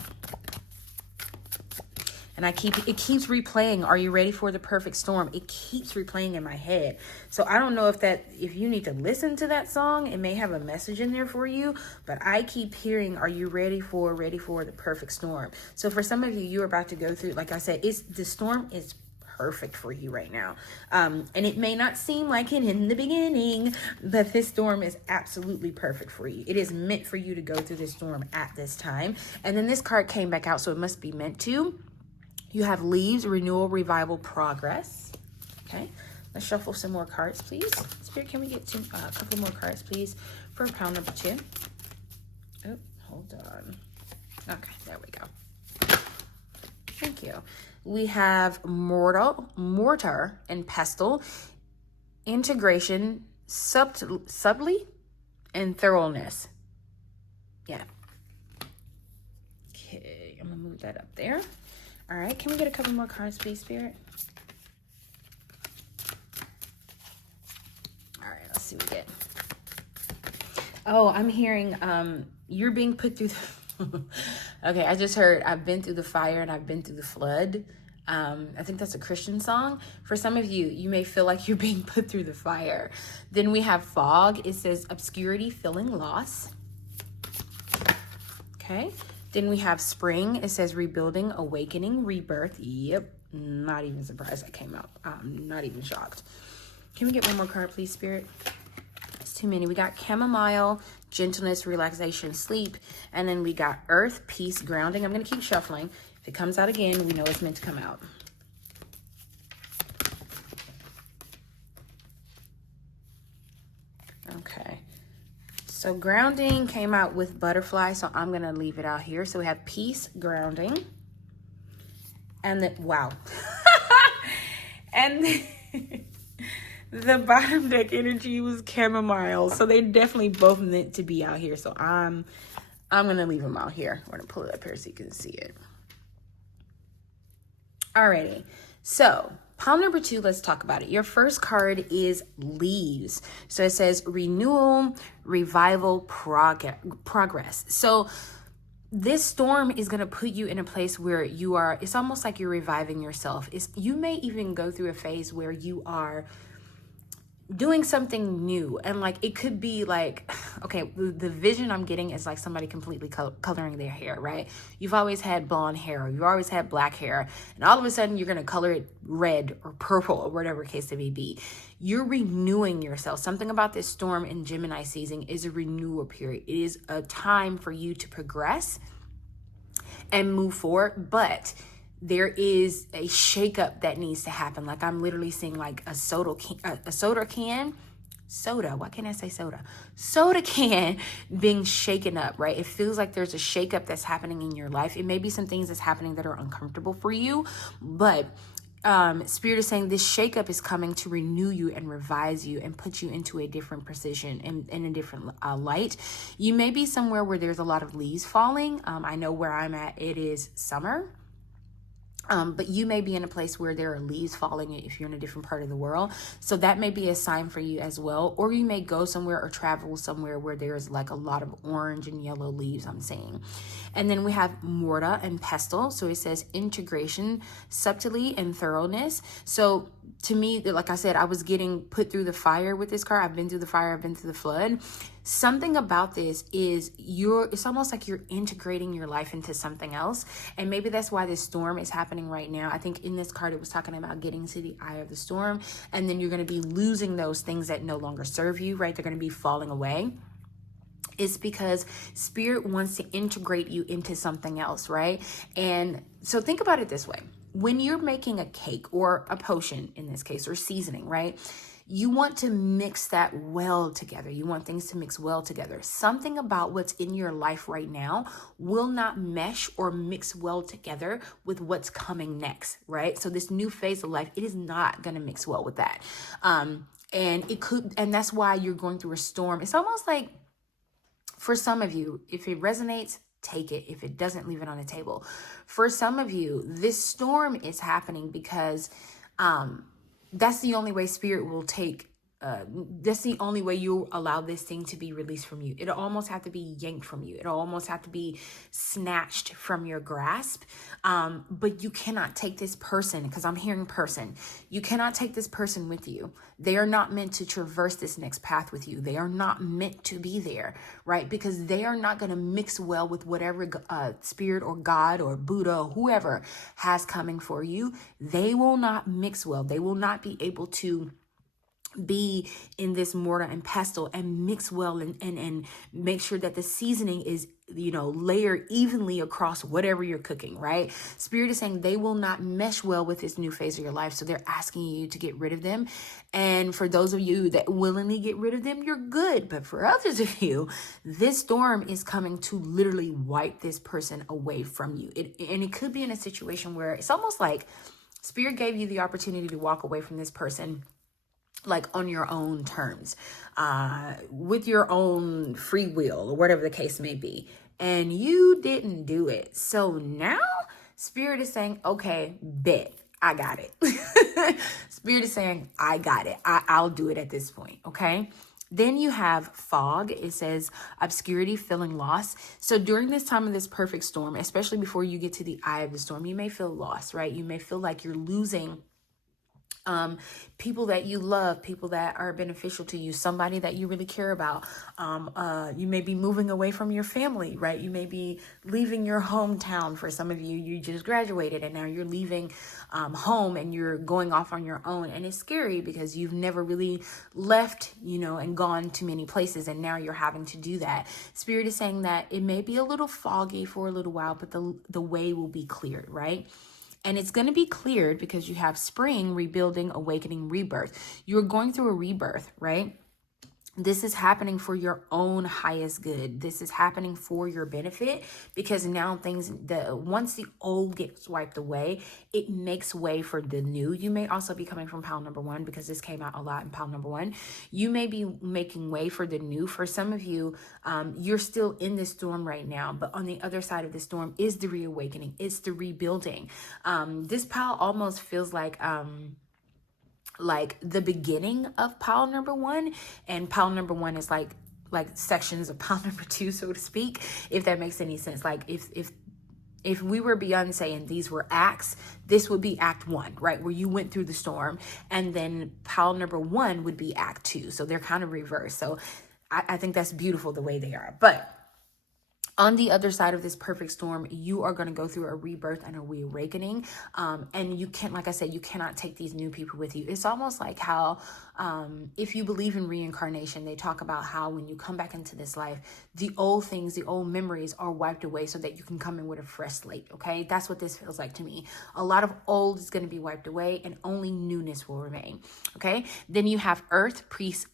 And it keeps replaying. Are you ready for the perfect storm? It keeps replaying in my head. So I don't know if you need to listen to that song, it may have a message in there for you, but I keep hearing, are you ready for the perfect storm? So for some of you, you're about to go through, like I said, the storm is perfect for you right now. And it may not seem like it in the beginning, but this storm is absolutely perfect for you. It is meant for you to go through this storm at this time. And then this card came back out, so it must be meant to. You have leaves, renewal, revival, progress. Okay, let's shuffle some more cards, please. Spirit, can we get a couple more cards, please, for pile number two? Oh, hold on. Okay, there we go. Thank you. We have mortar and pestle, integration, subtly, and thoroughness. Yeah. Okay, I'm gonna move that up there. All right, can we get a couple more cards, please, Spirit? All right, let's see what we get. Oh, I'm hearing you're being put through the... Okay, I just heard I've been through the fire and I've been through the flood. I think that's a Christian song. For some of you, you may feel like you're being put through the fire. Then we have fog. It says obscurity, feeling loss. Okay. Then we have spring. It says rebuilding, awakening, rebirth. Yep. Not even surprised that came out. I'm not even shocked. Can we get one more card, please, Spirit? It's too many. We got chamomile, gentleness, relaxation, sleep. And then we got earth, peace, grounding. I'm going to keep shuffling. If it comes out again, we know it's meant to come out. Okay. So grounding came out with butterfly, so I'm going to leave it out here. So we have peace, grounding. And then, wow. And then, the bottom deck energy was chamomile. So they definitely both meant to be out here. So I'm going to leave them out here. We're going to pull it up here so you can see it. Alrighty, so pile number 2, let's talk about it. Your first card is leaves. So it says renewal, revival, progress. So this storm is going to put you in a place where you are, it's almost like you're reviving yourself. You may even go through a phase where you are doing something new, and like it could be like, okay, the vision I'm getting is like somebody completely coloring their hair, right? You've always had blonde hair, or you've always had black hair, and all of a sudden you're going to color it red or purple or whatever case it may be. You're renewing yourself. Something about this storm in Gemini season is a renewal period. It is a time for you to progress and move forward, but there is a shakeup that needs to happen. Like I'm literally seeing like a soda can, why can't I say soda? Soda can being shaken up, right? It feels like there's a shakeup that's happening in your life. It may be some things that's happening that are uncomfortable for you, but Spirit is saying this shakeup is coming to renew you and revise you and put you into a different position and in a different light. You may be somewhere where there's a lot of leaves falling. I know where I'm at, it is summer. But you may be in a place where there are leaves falling if you're in a different part of the world. So that may be a sign for you as well. Or you may go somewhere or travel somewhere where there's like a lot of orange and yellow leaves, I'm saying. And then we have mortar and pestle. So it says integration, subtlety, and thoroughness. So to me, like I said, I was getting put through the fire with this card. I've been through the fire. I've been through the flood. Something about this is it's almost like you're integrating your life into something else. And maybe that's why this storm is happening right now. I think in this card, it was talking about getting to the eye of the storm. And then you're going to be losing those things that no longer serve you, right? They're going to be falling away. It's because Spirit wants to integrate you into something else, right? And so think about it this way. When you're making a cake or a potion, in this case, or seasoning, right? You want to mix that well together. You want things to mix well together. Something about what's in your life right now will not mesh or mix well together with what's coming next, right? So this new phase of life, it is not going to mix well with that. And it could, and that's why you're going through a storm. It's almost like, for some of you, if it resonates, take it. If it doesn't, leave it on the table. For some of you, this storm is happening because that's the only way Spirit will take, that's the only way you allow this thing to be released from you. It'll almost have to be yanked from you. It'll almost have to be snatched from your grasp. But you cannot take this person, because I'm hearing person. You cannot take this person with you. They are not meant to traverse this next path with you. They are not meant to be there, right? Because they are not going to mix well with whatever Spirit or God or Buddha or whoever has coming for you. They will not mix well. They will not be able to be in this mortar and pestle and mix well and make sure that the seasoning is, layered evenly across whatever you're cooking, right? Spirit is saying they will not mesh well with this new phase of your life. So they're asking you to get rid of them. And for those of you that willingly get rid of them, you're good. But for others of you, this storm is coming to literally wipe this person away from you. And it could be in a situation where it's almost like Spirit gave you the opportunity to walk away from this person, like on your own terms, with your own free will or whatever the case may be. And you didn't do it. So now Spirit is saying, okay, bet, I got it. Spirit is saying, I got it. I'll do it at this point. Okay. Then you have fog. It says obscurity, feeling lost. So during this time of this perfect storm, especially before you get to the eye of the storm, you may feel lost, right? You may feel like you're losing people that you love, people that are beneficial to you, somebody that you really care about. You may be moving away from your family, right? You may be leaving your hometown. For some of you, you just graduated and now you're leaving home and you're going off on your own. And it's scary because you've never really left, and gone to many places. And now you're having to do that. Spirit is saying that it may be a little foggy for a little while, but the way will be cleared, right? And it's going to be cleared because you have spring, rebuilding, awakening, rebirth. You're going through a rebirth, right? This is happening for your own highest good. This is happening for your benefit because now once the old gets wiped away, it makes way for the new. You may also be coming from pile number 1 because this came out a lot in pile number 1. You may be making way for the new. For some of you, you're still in this storm right now, but on the other side of the storm is the reawakening. It's the rebuilding. This pile almost feels like the beginning of pile number 1, and pile number 1 is like sections of pile number 2, so to speak, if that makes any sense. Like if we were Beyonce and these were acts, this would be act 1, right? Where you went through the storm, and then pile number 1 would be act 2. So they're kind of reversed. So I think that's beautiful the way they are. But on the other side of this perfect storm, you are going to go through a rebirth and a reawakening. And you can't, like I said, you cannot take these new people with you. It's almost like how, if you believe in reincarnation, they talk about how when you come back into this life, the old things, the old memories are wiped away so that you can come in with a fresh slate. Okay. That's what this feels like to me. A lot of old is going to be wiped away and only newness will remain. Okay. Then you have earth, peace,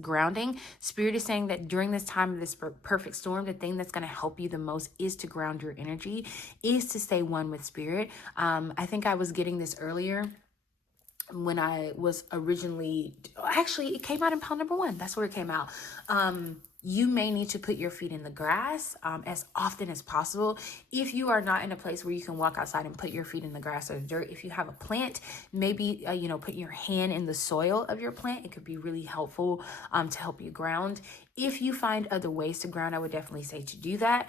grounding. Spirit is saying that during this time of this perfect storm, the thing that's going to help you the most is to ground your energy, is to stay one with spirit. I think I was getting this earlier when I was actually it came out in pile number 1. That's where it came out. You may need to put your feet in the grass as often as possible. If you are not in a place where you can walk outside and put your feet in the grass or the dirt, if you have a plant, maybe, put your hand in the soil of your plant. It could be really helpful to help you ground. If you find other ways to ground, I would definitely say to do that.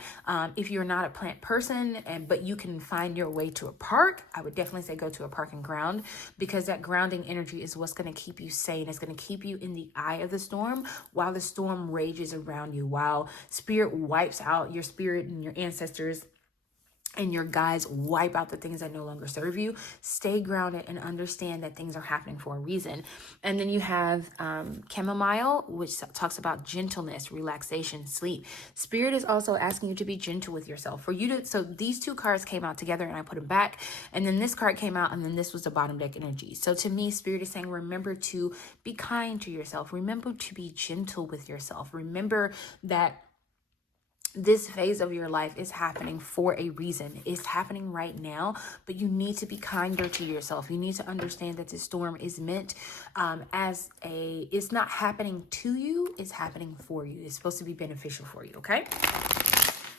If you're not a plant person, but you can find your way to a park, I would definitely say go to a park and ground, because that grounding energy is what's going to keep you sane. It's going to keep you in the eye of the storm while the storm rages around you, while spirit wipes out your spirit and your ancestors and your guides wipe out the things that no longer serve you. Stay grounded and understand that things are happening for a reason. And then you have chamomile, which talks about gentleness, relaxation, sleep. Spirit is also asking you to be gentle with yourself. So these two cards came out together and I put them back. And then this card came out and then this was the bottom deck energy. So to me, Spirit is saying, remember to be kind to yourself. Remember to be gentle with yourself. Remember that this phase of your life is happening for a reason. It's happening right now, but you need to be kinder to yourself. You need to understand that this storm is meant it's not happening to you, it's happening for you. It's supposed to be beneficial for you, okay?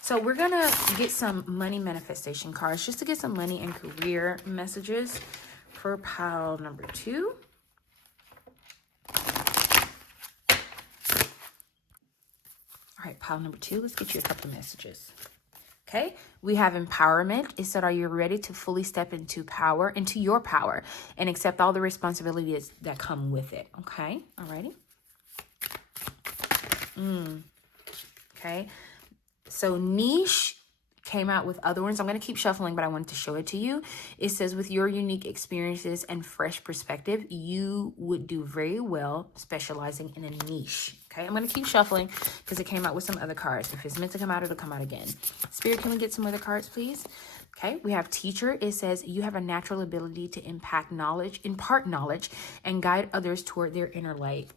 So we're going to get some money manifestation cards just to get some money and career messages for pile number 2. All right, pile number 2, let's get you a couple of messages. Okay, we have empowerment. It said, are you ready to fully step into your power, and accept all the responsibilities that come with it? Okay, all righty. Okay, so niche came out with other ones. I'm going to keep shuffling, but I wanted to show it to you. It says, with your unique experiences and fresh perspective, you would do very well specializing in a niche. Okay, I'm going to keep shuffling because it came out with some other cards. If it's meant to come out, it'll come out again. Spirit, can we get some other cards, please? Okay, we have teacher. It says, you have a natural ability to impart knowledge, and guide others toward their inner light.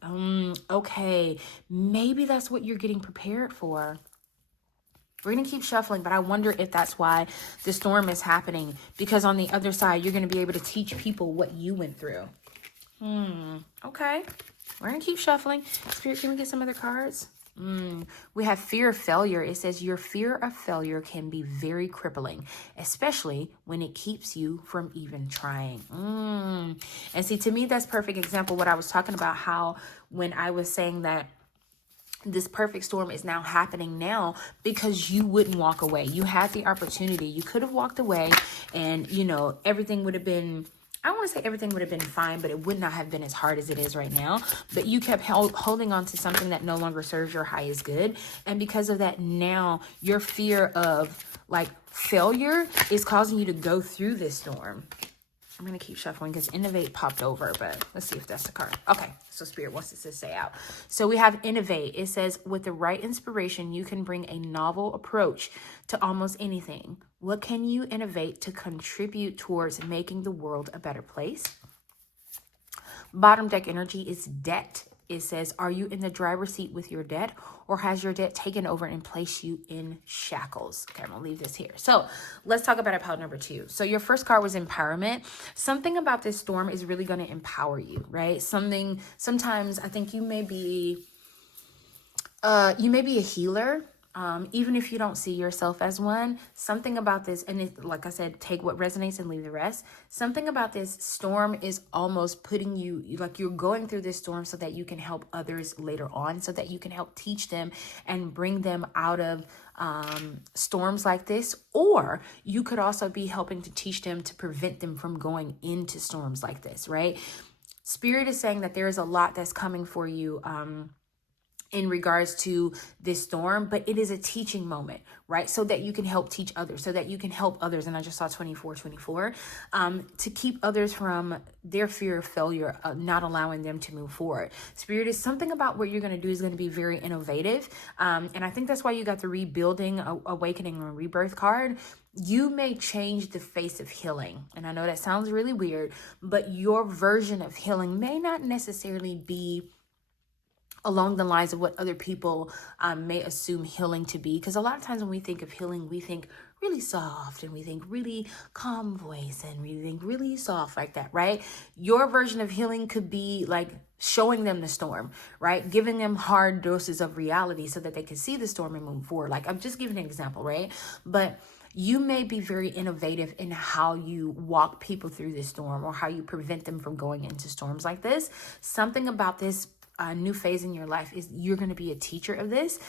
Okay, maybe that's what you're getting prepared for. We're going to keep shuffling, but I wonder if that's why the storm is happening, because on the other side, you're going to be able to teach people what you went through. Okay. We're going to keep shuffling. Spirit, can we get some other cards? We have fear of failure. It says your fear of failure can be very crippling, especially when it keeps you from even trying. And see, to me, that's perfect example what I was talking about, how when I was saying that this perfect storm is now happening now because you wouldn't walk away. You had the opportunity. You could have walked away and, you know, everything would have been, I don't want to say everything would have been fine, but it would not have been as hard as it is right now. But you kept holding on to something that no longer serves your highest good. And because of that, now your fear of like failure is causing you to go through this storm. I'm going to keep shuffling because Innovate popped over, but let's see if that's the card. Okay, so Spirit wants us to say out. So we have Innovate. It says, with the right inspiration, you can bring a novel approach to almost anything. What can you innovate to contribute towards making the world a better place? Bottom deck energy is debt. It says, are you in the driver's seat with your debt, or has your debt taken over and placed you in shackles? Okay, I'm gonna leave this here. So let's talk about pile number 2. So your first card was empowerment. Something about this storm is really gonna empower you, right? Sometimes I think you may be a healer. Even if you don't see yourself as one, something about this, and it, like I said, take what resonates and leave the rest. Something about this storm is almost putting you, like you're going through this storm so that you can help others later on, so that you can help teach them and bring them out of storms like this. Or you could also be helping to teach them to prevent them from going into storms like this, right? Spirit is saying that there is a lot that's coming for you, in regards to this storm, but it is a teaching moment, right? So that you can help teach others, so that you can help others. And I just saw 24, to keep others from their fear of failure, not allowing them to move forward. Spirit is something about what you're going to do is going to be very innovative. And I think that's why you got the rebuilding, awakening, and rebirth card. You may change the face of healing. And I know that sounds really weird, but your version of healing may not necessarily be along the lines of what other people may assume healing to be. Because a lot of times when we think of healing, we think really soft, and we think really calm voice, and we think really soft like that, right? Your version of healing could be like showing them the storm, right? Giving them hard doses of reality so that they can see the storm and move forward. Like, I'm just giving an example, right? But you may be very innovative in how you walk people through this storm, or how you prevent them from going into storms like this. Something about this new phase in your life is you're going to be a teacher of this.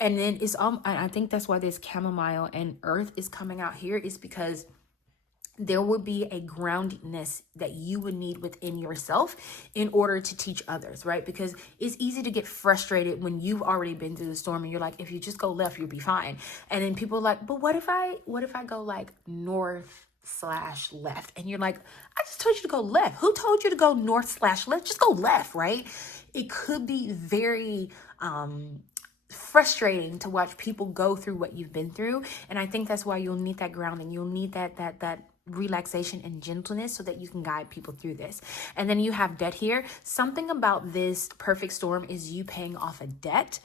And then I think that's why this chamomile and earth is coming out here, is because there will be a groundedness that you would need within yourself in order to teach others, right? Because it's easy to get frustrated when you've already been through the storm and you're like, if you just go left, you'll be fine. And then people are like, but what if I go like north/left? And you're like, I just told you to go left. Who told you to go north/left? Just go left, right? It could be very frustrating to watch people go through what you've been through. And I think that's why you'll need that grounding. You'll need that relaxation and gentleness so that you can guide people through this. And then you have debt here. Something about this perfect storm is you paying off a debt.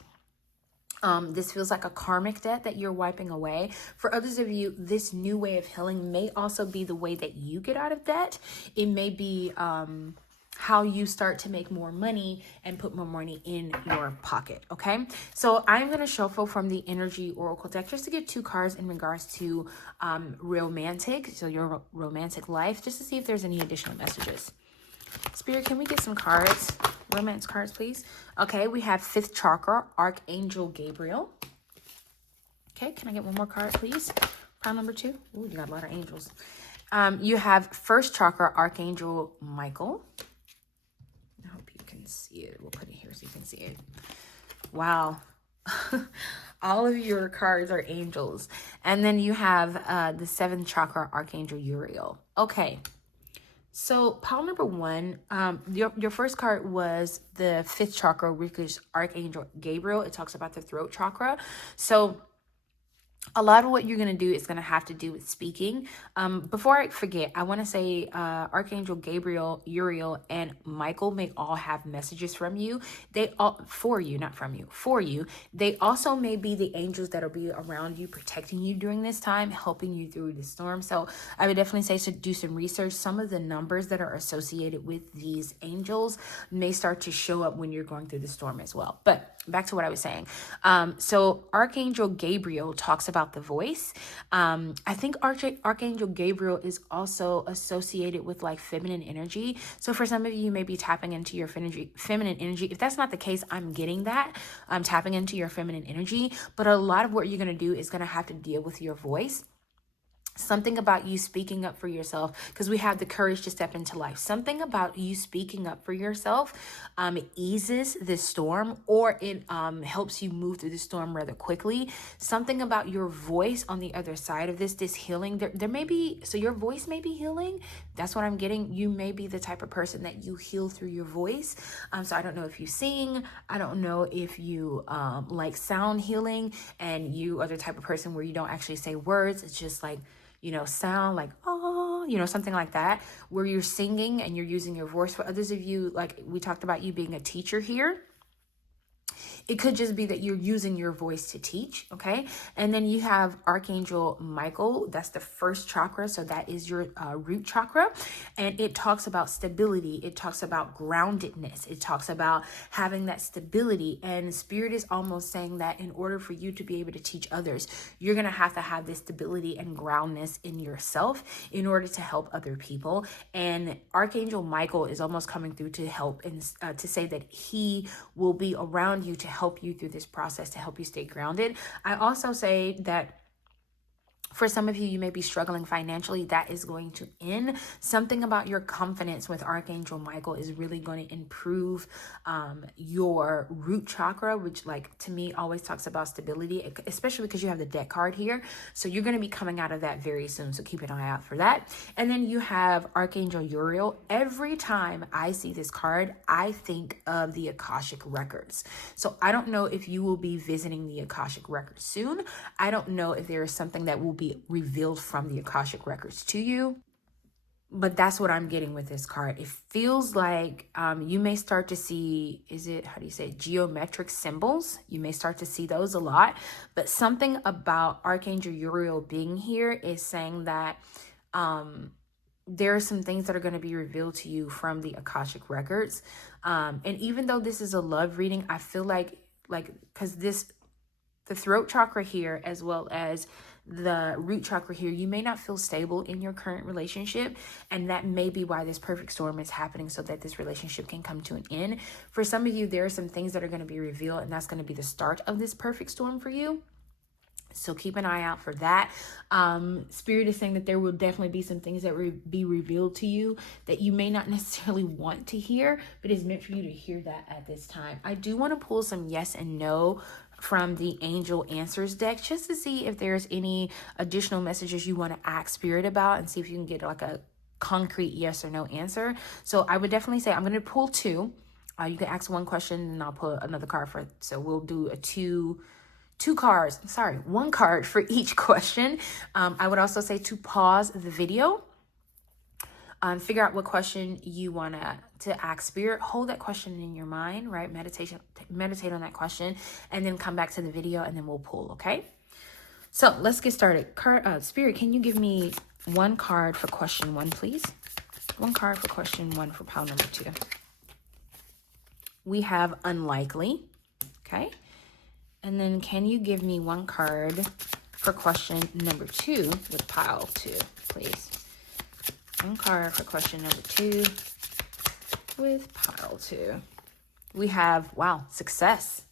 This feels like a karmic debt that you're wiping away. For others of you, this new way of healing may also be the way that you get out of debt. It may be how you start to make more money and put more money in your pocket, okay? So I'm going to shuffle from the Energy Oracle deck just to get 2 cards in regards to romantic, so your romantic life, just to see if there's any additional messages. Spirit, can we get some cards? Romance cards, please. Okay, we have 5th chakra, Archangel Gabriel. Okay, can I get one more card, please? Pile number 2. Ooh, you got a lot of angels. You have 1st chakra, Archangel Michael. I hope you can see it. We'll put it here so you can see it. Wow. All of your cards are angels. And then you have the 7th chakra, Archangel Uriel. Okay. So pile number 1, your first card was the 5th chakra, which is Archangel Gabriel. It talks about the throat chakra. So a lot of what you're going to do is going to have to do with speaking. Before I forget, I want to say Archangel Gabriel, Uriel, and Michael may all have messages from you. They all, for you, not from you, for you. They also may be the angels that will be around you, protecting you during this time, helping you through the storm. So I would definitely say to do some research. Some of the numbers that are associated with these angels may start to show up when you're going through the storm as well. But back to what I was saying. So Archangel Gabriel talks about the voice. I think Archangel Gabriel is also associated with like feminine energy. So for some of you may be tapping into your feminine energy. If that's not the case, I'm getting that. I'm tapping into your feminine energy. But a lot of what you're going to do is going to have to deal with your voice. Something about you speaking up for yourself, because we have the courage to step into life. Something about you speaking up for yourself eases this storm, or it helps you move through the storm rather quickly. Something about your voice on the other side of this healing, there may be, so your voice may be healing. That's what I'm getting. You may be the type of person that you heal through your voice. So I don't know if you sing. I don't know if you like sound healing, and you are the type of person where you don't actually say words. It's just like, sound like, oh, something like that, where you're singing and you're using your voice. For others of you, like we talked about you being a teacher here, it could just be that you're using your voice to teach, okay? And then you have Archangel Michael. That's the first chakra. So that is your root chakra. And it talks about stability. It talks about groundedness. It talks about having that stability. And Spirit is almost saying that in order for you to be able to teach others, you're going to have this stability and groundness in yourself in order to help other people. And Archangel Michael is almost coming through to help and to say that he will be around you to help you through this process, to help you stay grounded. I also say that for some of you, you may be struggling financially. That is going to end. Something about your confidence with Archangel Michael is really going to improve your root chakra, which, like, to me always talks about stability, especially because you have the deck card here. So you're going to be coming out of that very soon. So keep an eye out for that. And then you have Archangel Uriel. Every time I see this card, I think of the Akashic Records. So I don't know if you will be visiting the Akashic Records soon. I don't know if there is something that will be revealed from the Akashic Records to you, but that's what I'm getting with this card. It feels like you may start to see, geometric symbols. You may start to see those a lot, but something about Archangel Uriel being here is saying that there are some things that are going to be revealed to you from the Akashic Records. And even though this is a love reading, I feel like because the throat chakra here, as well as the root chakra here, you may not feel stable in your current relationship, and that may be why this perfect storm is happening, so that this relationship can come to an end. For some of you, there are some things that are going to be revealed, and that's going to be the start of this perfect storm for you. So keep an eye out for that. Spirit is saying that there will definitely be some things that will be revealed to you that you may not necessarily want to hear, but it's meant for you to hear that at this time. I do want to pull some yes and no from the Angel Answers deck, just to see if there's any additional messages you want to ask Spirit about, and see if you can get like a concrete yes or no answer. So I would definitely say I'm going to pull two. You can ask one question and I'll pull another card for it. So we'll do one card for each question. I would also say to pause the video, figure out what question you want to ask Spirit. Hold that question in your mind, right? Meditate on that question, and then come back to the video, and then we'll pull, okay? So let's get started. Spirit, can you give me one card for question one, please? One card for question one for pile number 2. We have unlikely, okay? And then can you give me one card for question number 2 with pile 2, please? One card for question number 2 with pile 2. We have, success.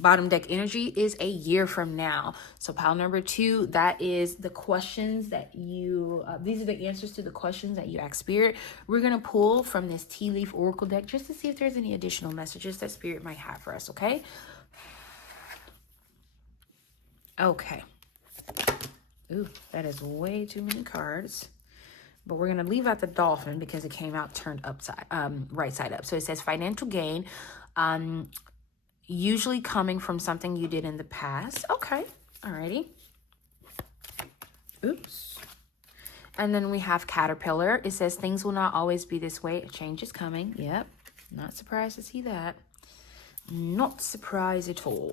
Bottom deck energy is a year from now. So pile number 2, that is the questions that you, these are the answers to the questions that you ask Spirit. We're going to pull from this tea leaf oracle deck just to see if there's any additional messages that Spirit might have for us, okay? Okay. Ooh, that is way too many cards. But we're going to leave out the dolphin because it came out turned right side up. So it says financial gain, usually coming from something you did in the past. Okay. Alrighty. Oops. And then we have caterpillar. It says things will not always be this way. A change is coming. Yep. Not surprised to see that. Not surprised at all.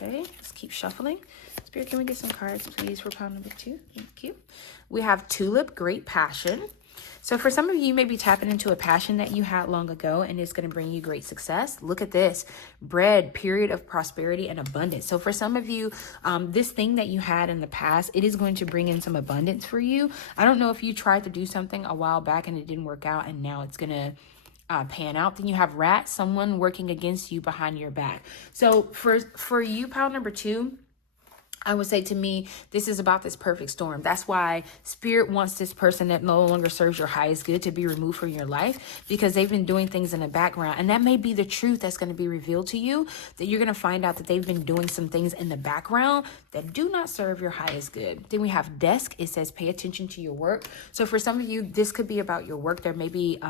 Okay, let's keep shuffling. Spirit, can we get some cards, please, for pile number 2? Thank you. We have tulip, great passion. So for some of you, you may be tapping into a passion that you had long ago, and it's going to bring you great success. Look at this. Bread, period of prosperity and abundance. So for some of you, this thing that you had in the past, it is going to bring in some abundance for you. I don't know if you tried to do something a while back and it didn't work out, and now it's going to pan out. Then you have rat, someone working against you behind your back. So for you, pile number 2, I would say, to me, this is about this perfect storm. That's why Spirit wants this person that no longer serves your highest good to be removed from your life, because they've been doing things in the background. And that may be the truth that's going to be revealed to you, that you're going to find out that they've been doing some things in the background that do not serve your highest good. Then we have desk. It says pay attention to your work. So for some of you, this could be about your work. There may be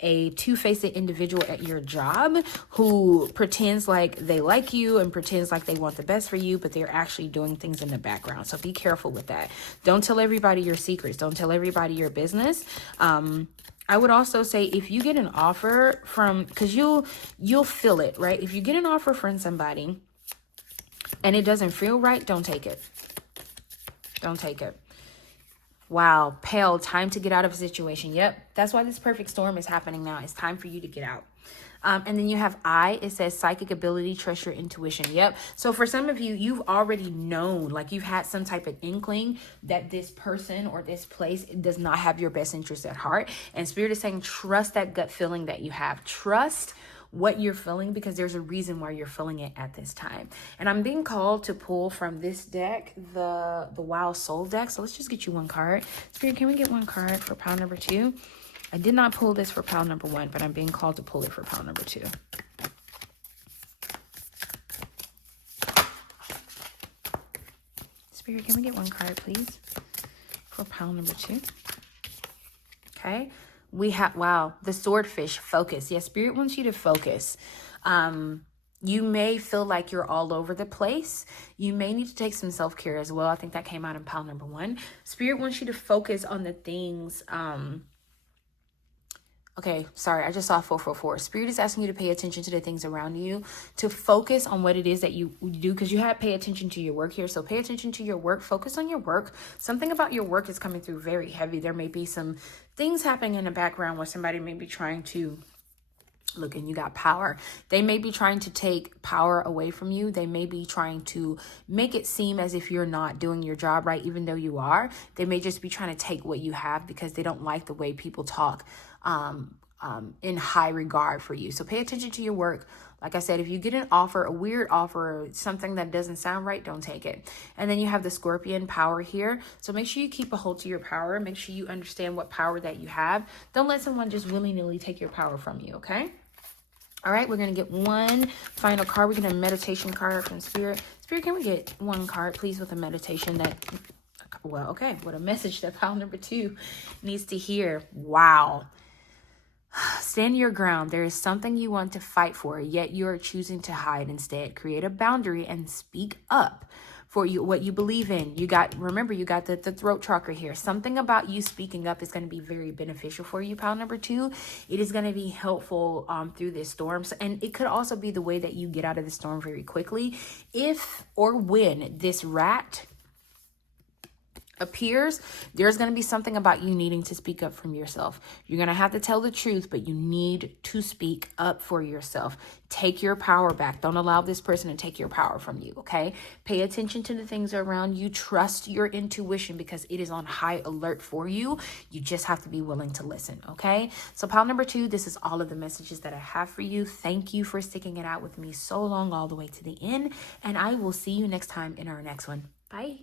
a two-faced individual at your job who pretends like they like you and pretends like they want the best for you, but they're actually doing things in the background. So be careful with that. Don't tell everybody your secrets. Don't tell everybody your business. I would also say, if you get an offer from, because you'll feel it, right? If you get an offer from somebody and it doesn't feel right, don't take it. Don't take it. Wow, pale, time to get out of a situation. Yep, that's why this perfect storm is happening now. It's time for you to get out. And then you have I, it says psychic ability, trust your intuition. Yep. So for some of you, you've already known, like you've had some type of inkling that this person or this place does not have your best interest at heart. And Spirit is saying, trust that gut feeling that you have. Trust what you're feeling, because there's a reason why you're feeling it at this time. And I'm being called to pull from this deck, the Wild Soul deck. So let's just get you one card. Spirit, can we get one card for pile number 2? I did not pull this for pile number 1, but I'm being called to pull it for pile number 2. Spirit, can we get one card, please, for pile number 2? Okay. We have, wow, the swordfish, focus. Yes, Spirit wants you to focus. You may feel like you're all over the place. You may need to take some self-care as well. I think that came out in pile number 1. Spirit wants you to focus on the things, okay, sorry, I just saw 444. Spirit is asking you to pay attention to the things around you, to focus on what it is that you do, because you have pay attention to your work here. So pay attention to your work, focus on your work. Something about your work is coming through very heavy. There may be some things happening in the background where somebody may be trying to, look, and you got power. They may be trying to take power away from you. They may be trying to make it seem as if you're not doing your job right, even though you are. They may just be trying to take what you have because they don't like the way people talk in high regard for you. So pay attention to your work. Like I said, if you get an offer, a weird offer, something that doesn't sound right, don't take it. And then you have the Scorpion power here. So make sure you keep a hold to your power. Make sure you understand what power that you have. Don't let someone just willy-nilly take your power from you, okay? All right, we're going to get one final card. We're going to meditation card from Spirit. Spirit, can we get one card, please, with a meditation that, well, okay, what a message that pile number 2 needs to hear. Wow. Stand your ground. There is something you want to fight for, yet you are choosing to hide instead. Create a boundary and speak up for you, what you believe in. You got, remember, you got the throat chakra here. Something about you speaking up is going to be very beneficial for you, pile number 2. It is going to be helpful through this storm. And it could also be the way that you get out of the storm very quickly. If or when this rat appears, there's going to be something about you needing to speak up from yourself. You're going to have to tell the truth, but you need to speak up for yourself. Take your power back. Don't allow this person to take your power from you, okay? Pay attention to the things around you. Trust your intuition because it is on high alert for you. You just have to be willing to listen, okay? So pile number 2, this is all of the messages that I have for you. Thank you for sticking it out with me so long, all the way to the end, and I will see you next time in our next one. Bye.